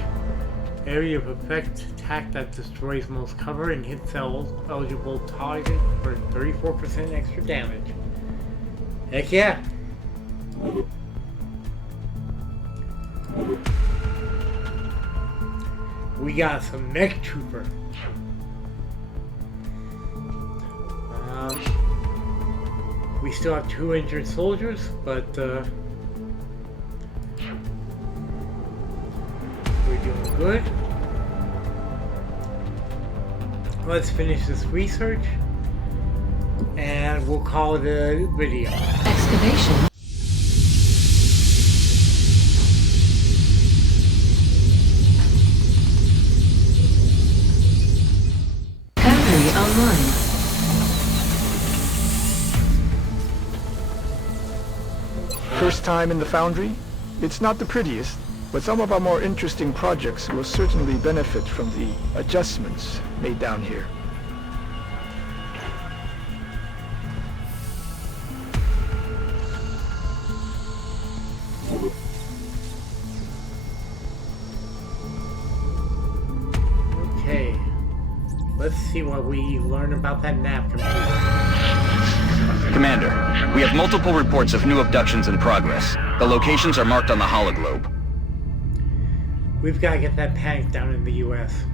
Area of effect attack that destroys most cover and hits eligible target for 34% extra damage. Heck yeah. We got some mech trooper. We still have 2 injured soldiers, but we're doing good. Let's finish this research and we'll call it a video. Excavation. Battery online. First time in the Foundry? It's not the prettiest, but some of our more interesting projects will certainly benefit from the adjustments made down here. Okay, let's see what we learn about that nav computer. Commander, we have multiple reports of new abductions in progress. The locations are marked on the hologlobe. We've got to get that panic down in the U.S.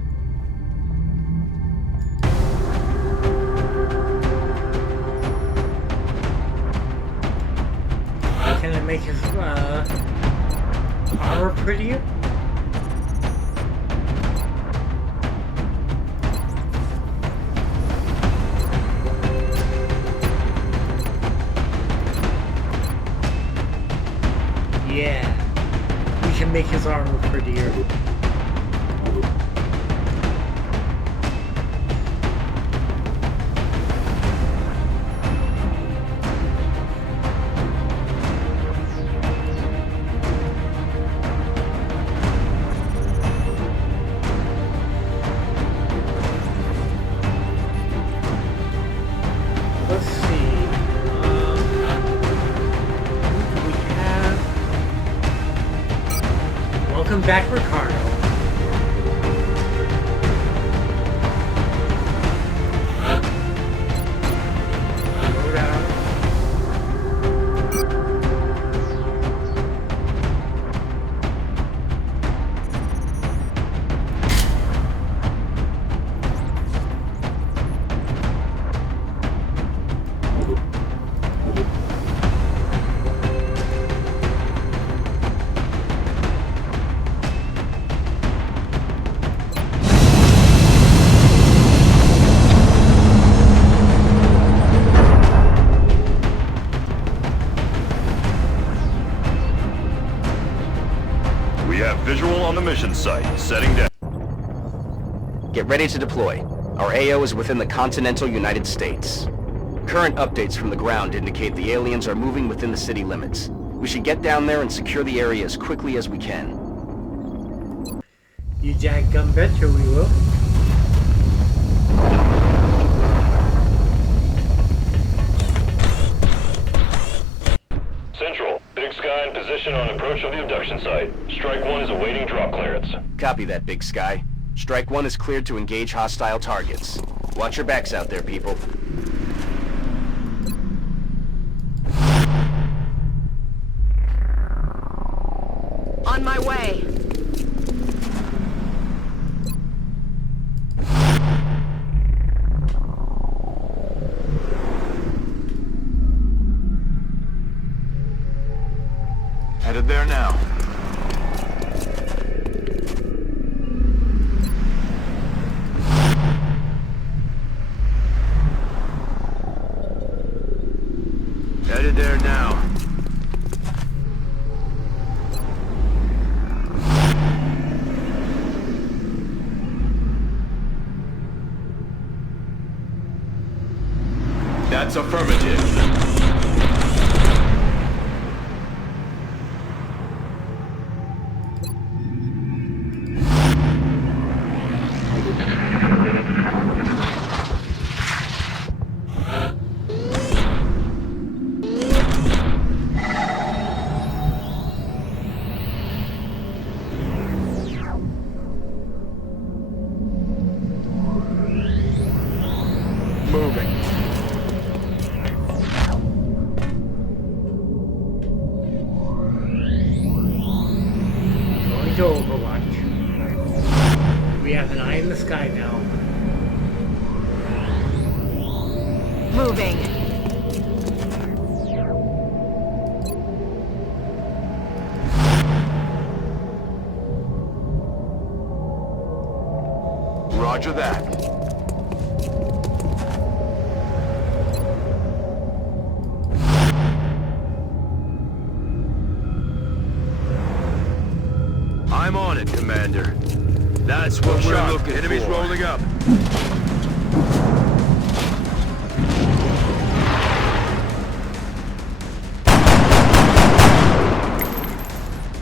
Can I make his armor prettier? Yeah, we can make his armor prettier. Let's see. Who do we have? Welcome back, Ricardo. Load out. have visual on the mission site. Setting down. Get ready to deploy. Our AO is within the continental United States. Current updates from the ground indicate the aliens are moving within the city limits. We should get down there and secure the area as quickly as we can. You dadgum betcha we will. Central, Big Sky in position on approach of the abduction site. Strike 1 is awaiting drop clearance. Copy that, Big Sky. Strike 1 is cleared to engage hostile targets. Watch your backs out there, people. On my way. Headed there now. Headed there now. That's affirmative. Moving. Going to Overwatch. We have an eye in the sky now. Moving. Roger that. I'm on it, Commander. That's what we're looking for. Enemies rolling up.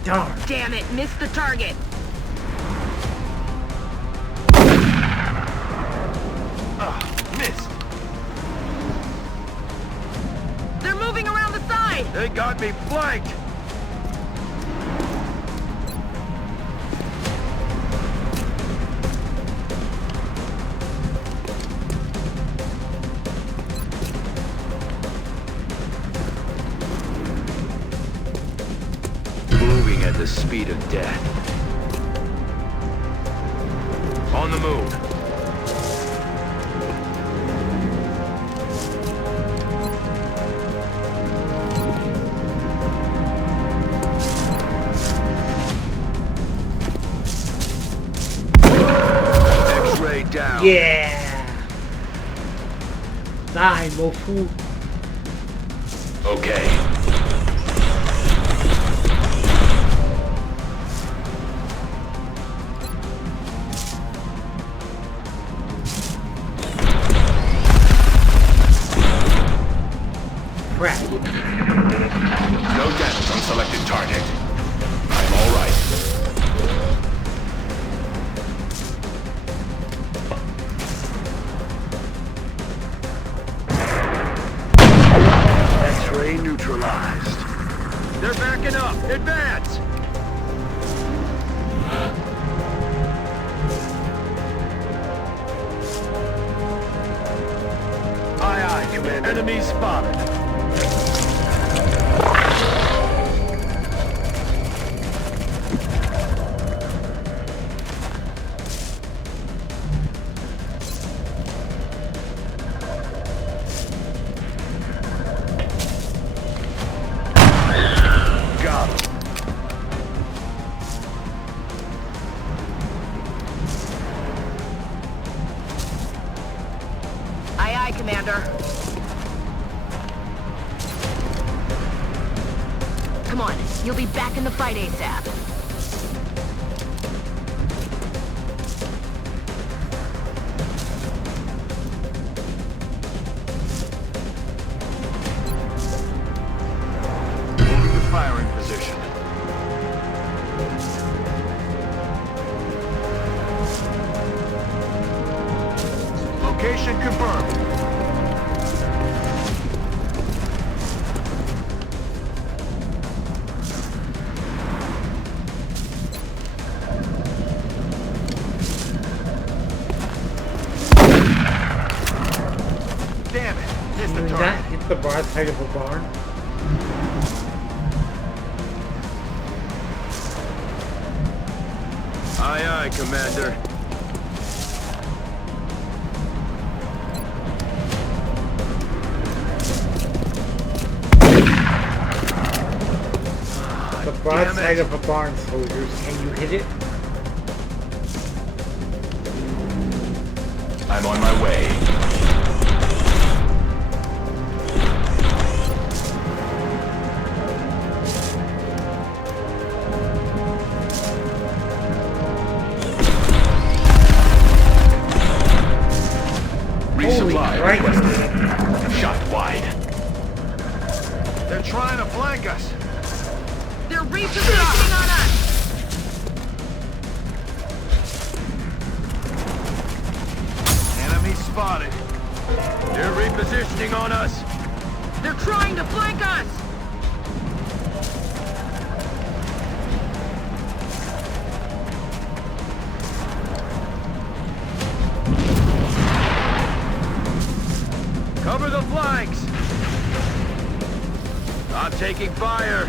Darn. Damn it, missed the target. Missed. They're moving around the side. They got me flanked. Moving at the speed of death. On the move. X-ray down. Yeah! Die, Mofu. Okay. Crap. No damage on selected target. I'm all right. X-ray neutralized. They're backing up. Advance! Aye, aye, Commander. Enemy spotted. Got him. Aye, aye, Commander. Come on, you'll be back in the fight ASAP. confirmed. Damn it! Missed the Did target. that hit the broadside of a barn? Aye, aye, Commander. The broadside of a barn, soldiers. Can you hit it? I'm on my way. Resupply requested. Shot wide. They're trying to flank us. They're repositioning on us! Enemy spotted. They're repositioning on us. They're trying to flank us! Cover the flanks. I'm taking fire.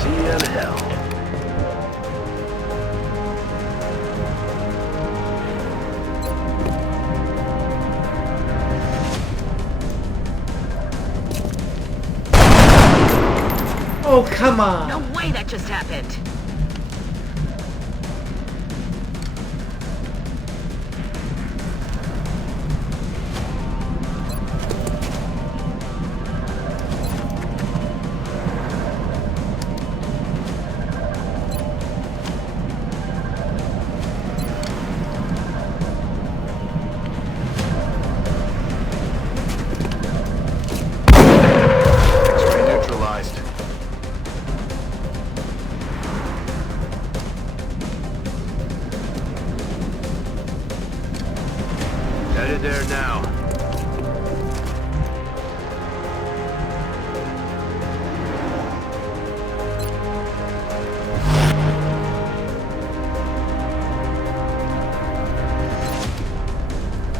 See you in hell. Oh, come on! No way that just happened! Neutralized. Headed there now.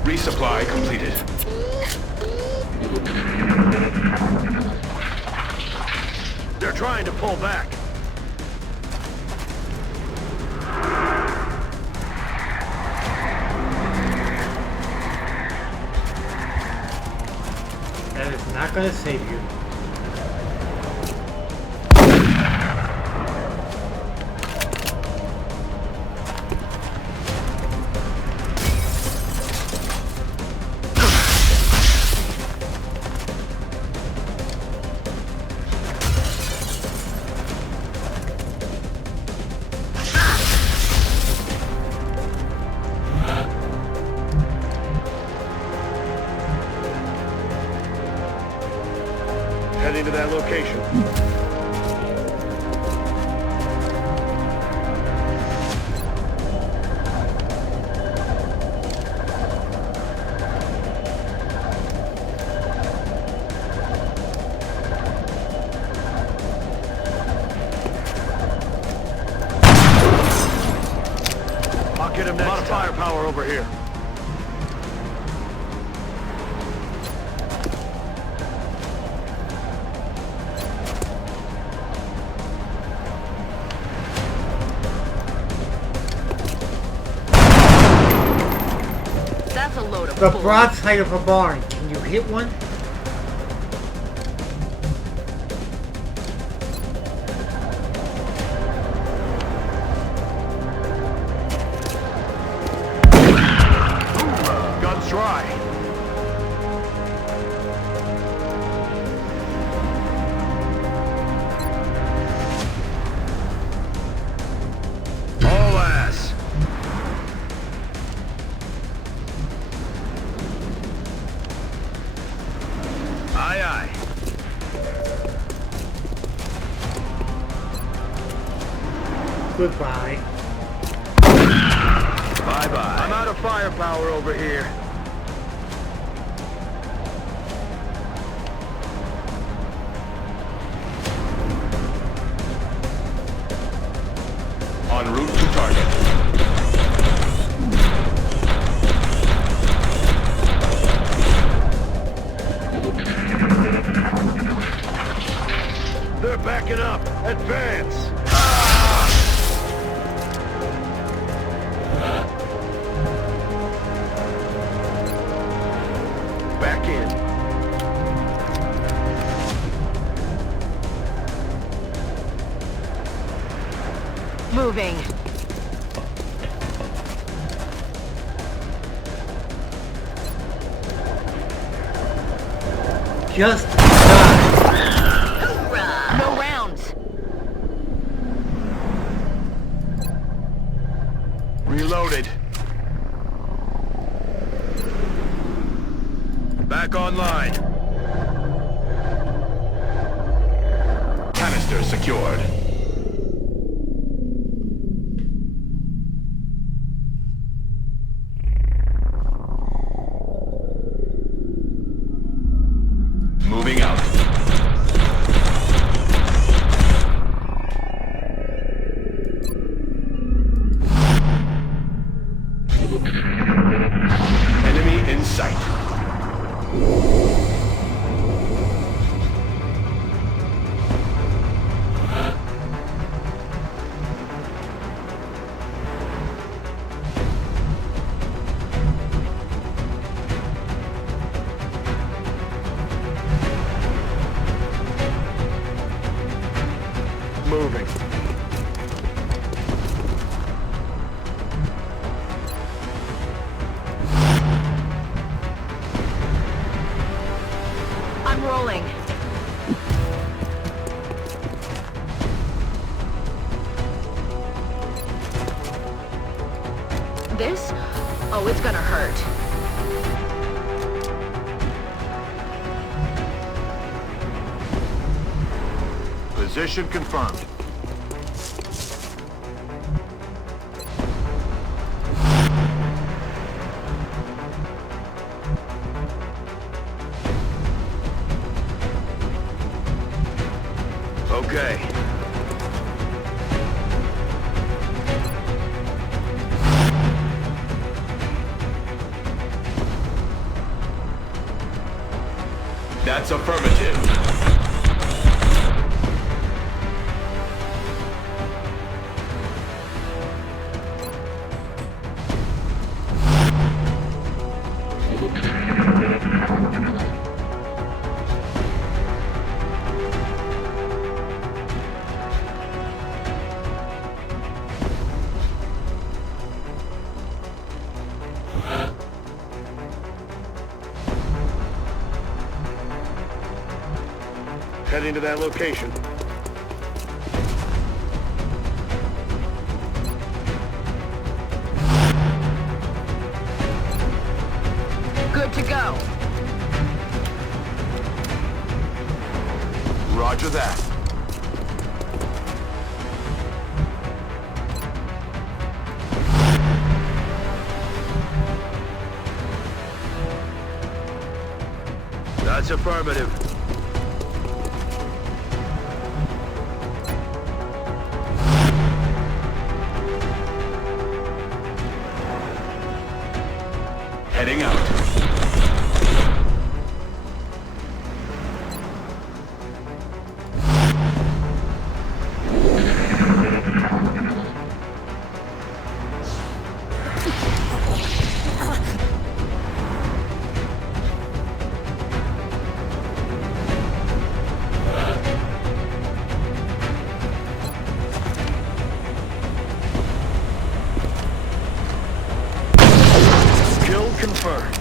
Resupply completed. They're trying to pull back. That is not going to save you. Heading to that location. I'll get him next time. A lot of firepower over here. That's a load of The bull. broadside of a barn. Can you hit one? Guns dry. All ass. Aye, aye. goodbye. Bye-bye. I'm out of firepower over here. En route to target. They're backing up. Advance! Back in. Moving. Just die. No rounds. Reloaded. Back online. Canister secured. Moving out. Enemy in sight. Moving. I'm rolling. This? Oh, it's gonna hurt. Position confirmed. Okay. That's affirmative. Heading to that location. Good to go. Roger that. That's affirmative. Heading out. Kill confirmed.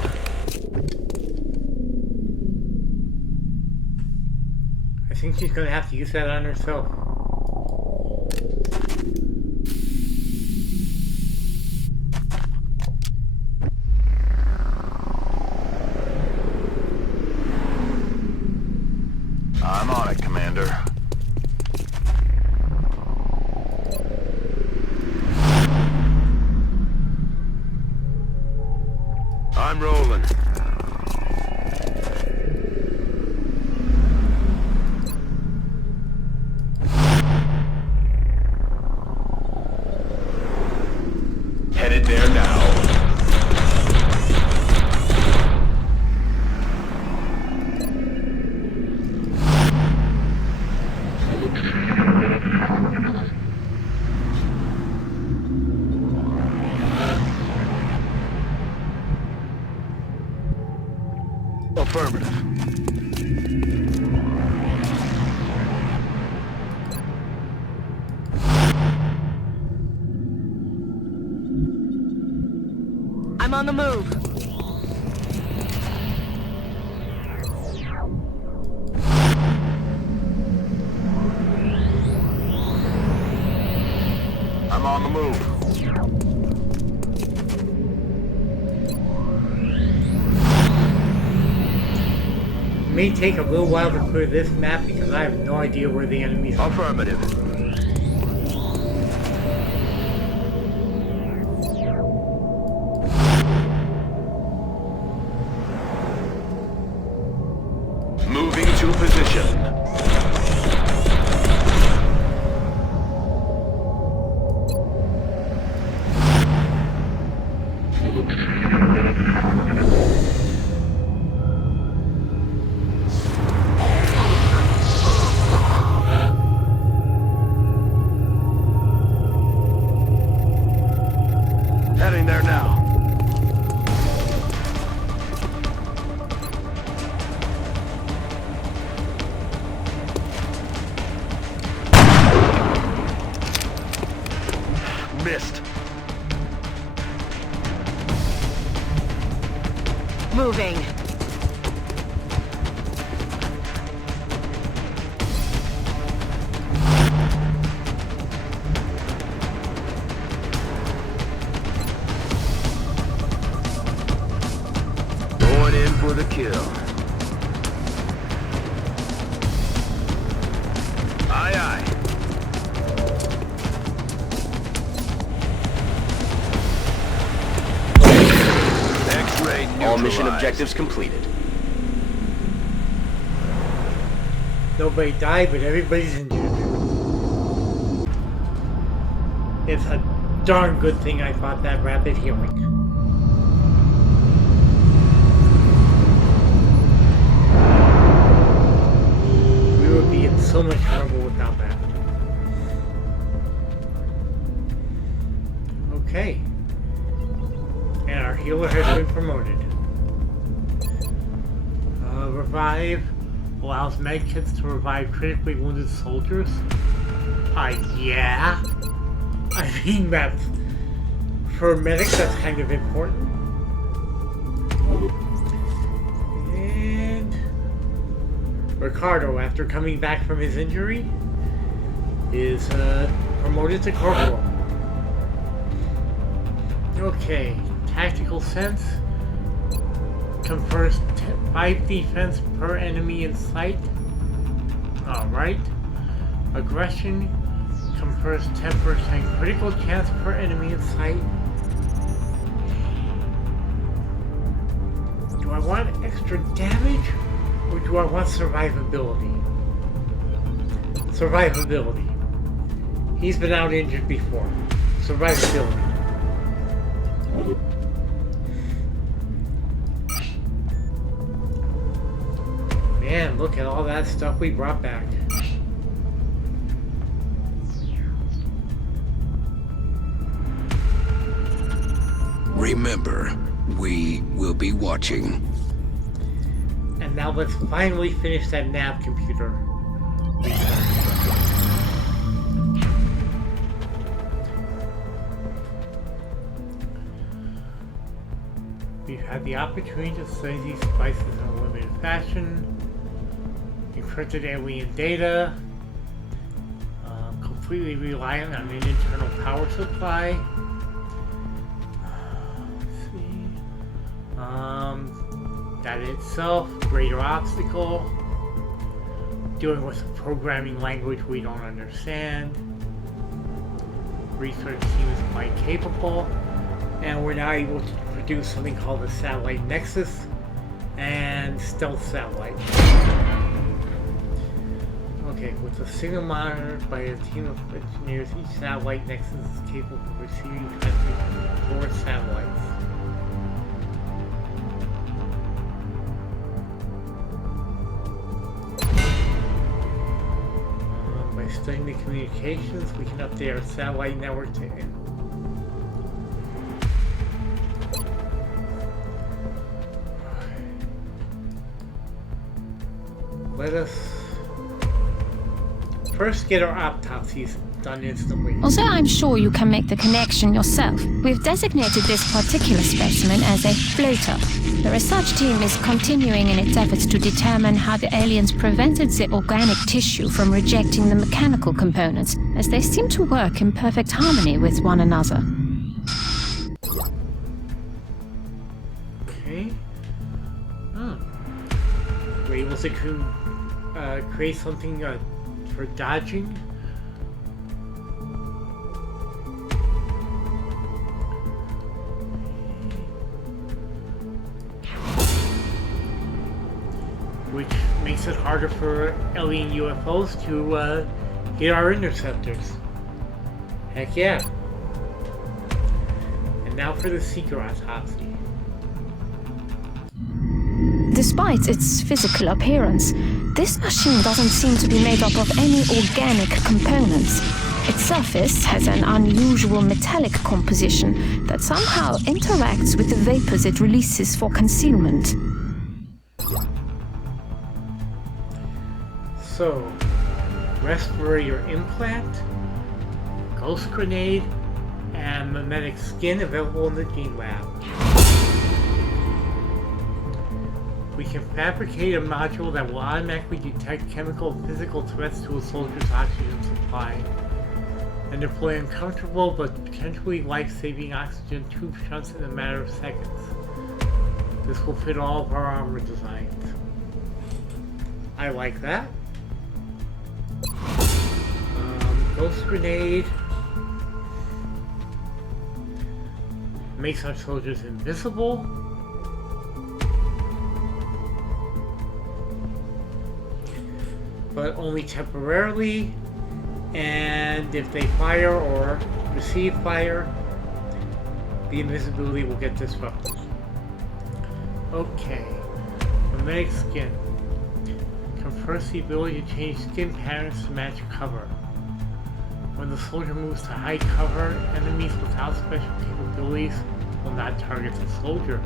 I think she's gonna have to use that on herself. I'm on it, Commander. I'm rolling. Headed there now. Affirmative. I'm on the move. I'm on the move. It may take a little while to clear this map because I have no idea where the enemies are. Affirmative. Moving to position. Heading there now. Missed. Moving. Going in for the kill. Aye, aye. X-ray All mission neutralized. objectives completed. Nobody died, but everybody's injured. It's a darn good thing I bought that rapid healing. We would be in so much trouble without that. Okay. And our healer has been promoted. Revive allows medkits to revive critically wounded soldiers. Yeah. I mean, that's for medics, that's kind of important. And Ricardo, after coming back from his injury, is promoted to corporal. Okay, tactical sense confers 5 defense per enemy in sight. Alright. Aggression confers 10% critical chance per enemy in sight. Do I want extra damage or do I want survivability? Survivability. He's been out injured before. Survivability. Man, look at all that stuff we brought back. Remember, we will be watching. And now let's finally finish that nav computer. We've had the opportunity to study these devices in a limited fashion. Encrypted alien data. Completely reliant on an internal power supply. That itself, greater obstacle. Dealing with a programming language we don't understand. Research seems quite capable. And we're now able to produce something called the Satellite Nexus and Stealth Satellite. Okay, with a signal monitored by a team of engineers, each satellite nexus is capable of receiving transmitting 4 satellites. By studying the communications, we can update our satellite network to let us first get our autopsies done instantly. Also, I'm sure you can make the connection yourself. We've designated this particular specimen as a floater. The research team is continuing in its efforts to determine how the aliens prevented the organic tissue from rejecting the mechanical components, as they seem to work in perfect harmony with one another. Okay. We're able to create something for dodging. Which makes it harder for alien UFOs to hit our interceptors. Heck yeah. And now for the Seeker autopsy. Despite its physical appearance, this machine doesn't seem to be made up of any organic components. Its surface has an unusual metallic composition that somehow interacts with the vapors it releases for concealment. So, respirator implant, ghost grenade, and mimetic skin available in the Gene Lab. We can fabricate a module that will automatically detect chemical and physical threats to a soldier's oxygen supply, and deploy uncomfortable but potentially life-saving oxygen tube shunts in a matter of seconds. This will fit all of our armor designs. I like that. Ghost grenade makes our soldiers invisible. But only temporarily, and if they fire or receive fire, the invisibility will get disrupted. Okay, mimetic skin confers the ability to change skin patterns to match cover. When the soldier moves to high cover, enemies without special capabilities will not target the soldier.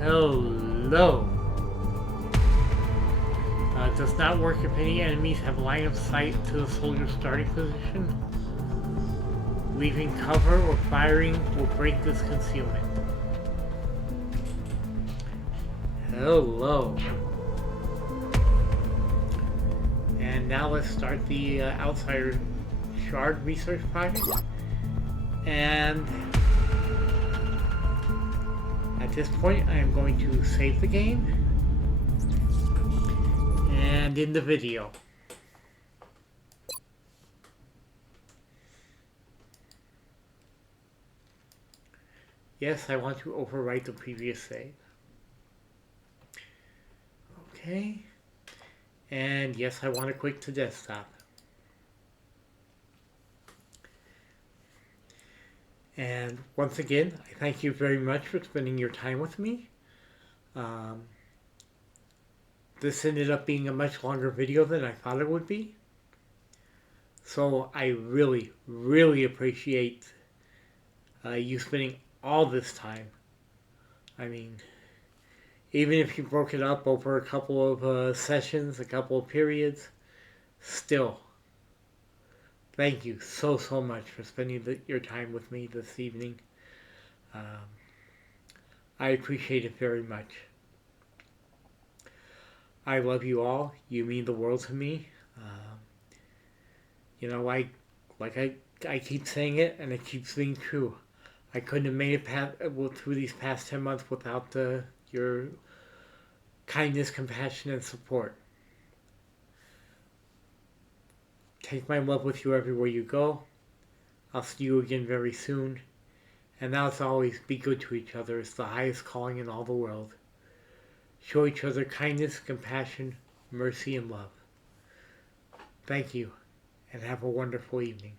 Hello. Does not work if any enemies have line of sight to the soldier's starting position. Leaving cover or firing will break this concealment. Hello. And now let's start the Outsider Shard research project. And at this point, I am going to save the game. And in the video. Yes, I want to overwrite the previous save. Okay. And yes, I want to quit to desktop. And once again, I thank you very much for spending your time with me. This ended up being a much longer video than I thought it would be. So I really, really appreciate you spending all this time. I mean, even if you broke it up over a couple of sessions, a couple of periods, still, thank you so much for spending your time with me this evening. I appreciate it very much. I love you all. You mean the world to me. You know, I keep saying it, and it keeps being true. I couldn't have made it through these past 10 months without your kindness, compassion, and support. Take my love with you everywhere you go. I'll see you again very soon. And now, as always, be good to each other. It's the highest calling in all the world. Show each other kindness, compassion, mercy, and love. Thank you, and have a wonderful evening.